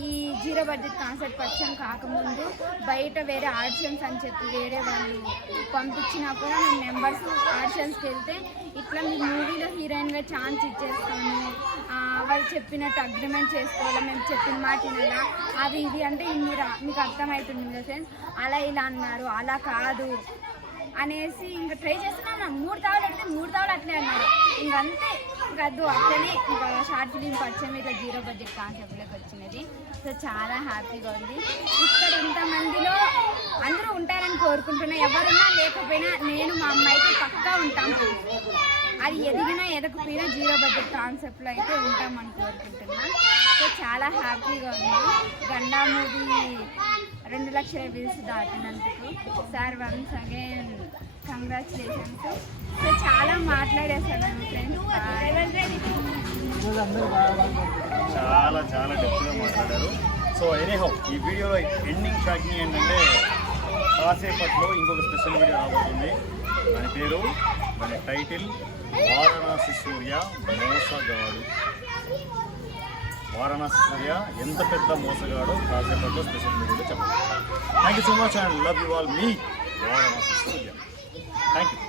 ఈ 0 బడ్జెట్ కాన్సెప్ట్ పరిచయం కాకముందు బయట వేరే ఆడిషన్స్ అని చెప్పి వేరే వాళ్ళు పంపించినా కూడా మేము మెంబర్స్ ఆడిషన్స్కి వెళ్తే ఇట్లా మీ మూవీలో హీరోయిన్గా ఛాన్స్ ఇచ్చేస్తాము, వాళ్ళు చెప్పినట్టు అగ్రిమెంట్ చేసుకోవాలా, మేము చెప్పిన మాట వినాలా, అది ఇది అంటే మీకు అర్థమవుతుంది కదా ఫ్రెండ్స్. అలా ఇలా అన్నారు. అలా కాదు అనేసి ఇంకా ట్రై చేస్తున్నాను. 3 తావులు అడిగితే 3 తావులు అట్లే అన్నారు. ఇంకంతే ఇంకద్దు అట్లనే ఇంకా షార్ట్ ఫిలిం పరిచయం ఇట్లా 0 బడ్జెట్ కాన్సెప్ట్లోకి వచ్చినది. సో చాలా హ్యాపీగా ఉంది. ఇక్కడ ఇంతమందిలో అందరూ ఉంటారని కోరుకుంటున్నా. ఎవరున్నా లేకపోయినా నేను మా అమ్మాయికి పక్కా ఉంటాము. అది ఎదిగినా ఎదకపోయినా 0 బడ్జెట్ కాన్సెప్ట్లో అయితే ఉంటామని కోరుకుంటున్నా. సో చాలా హ్యాపీగా ఉంది. గండా మూవీ 2 లక్షల వ్యూస్ దాటినందుకు sir once again congratulations. So చాలా మాట్లాడేసాను ఫ్రెండ్స్. చాలా చాలా డెప్త్గా మాట్లాడారు. సో ఎనీహౌ ఈ వీడియోలో ఎండింగ్ షాకింగ్ ఏంటంటే కాసేపట్లో ఇంకొక స్పెషల్ వీడియో రాబోతుంది. దాని పేరు, దాని టైటిల్ వారణాసి సూర్య మోసగాడు. వారణాసి సూర్య ఎంత పెద్ద మోసగాడో కాసేపట్లో స్పెషల్ వీడియోలో చెప్పండి. Thank you so much and love you all. Me Varanasi Surya. Thank you.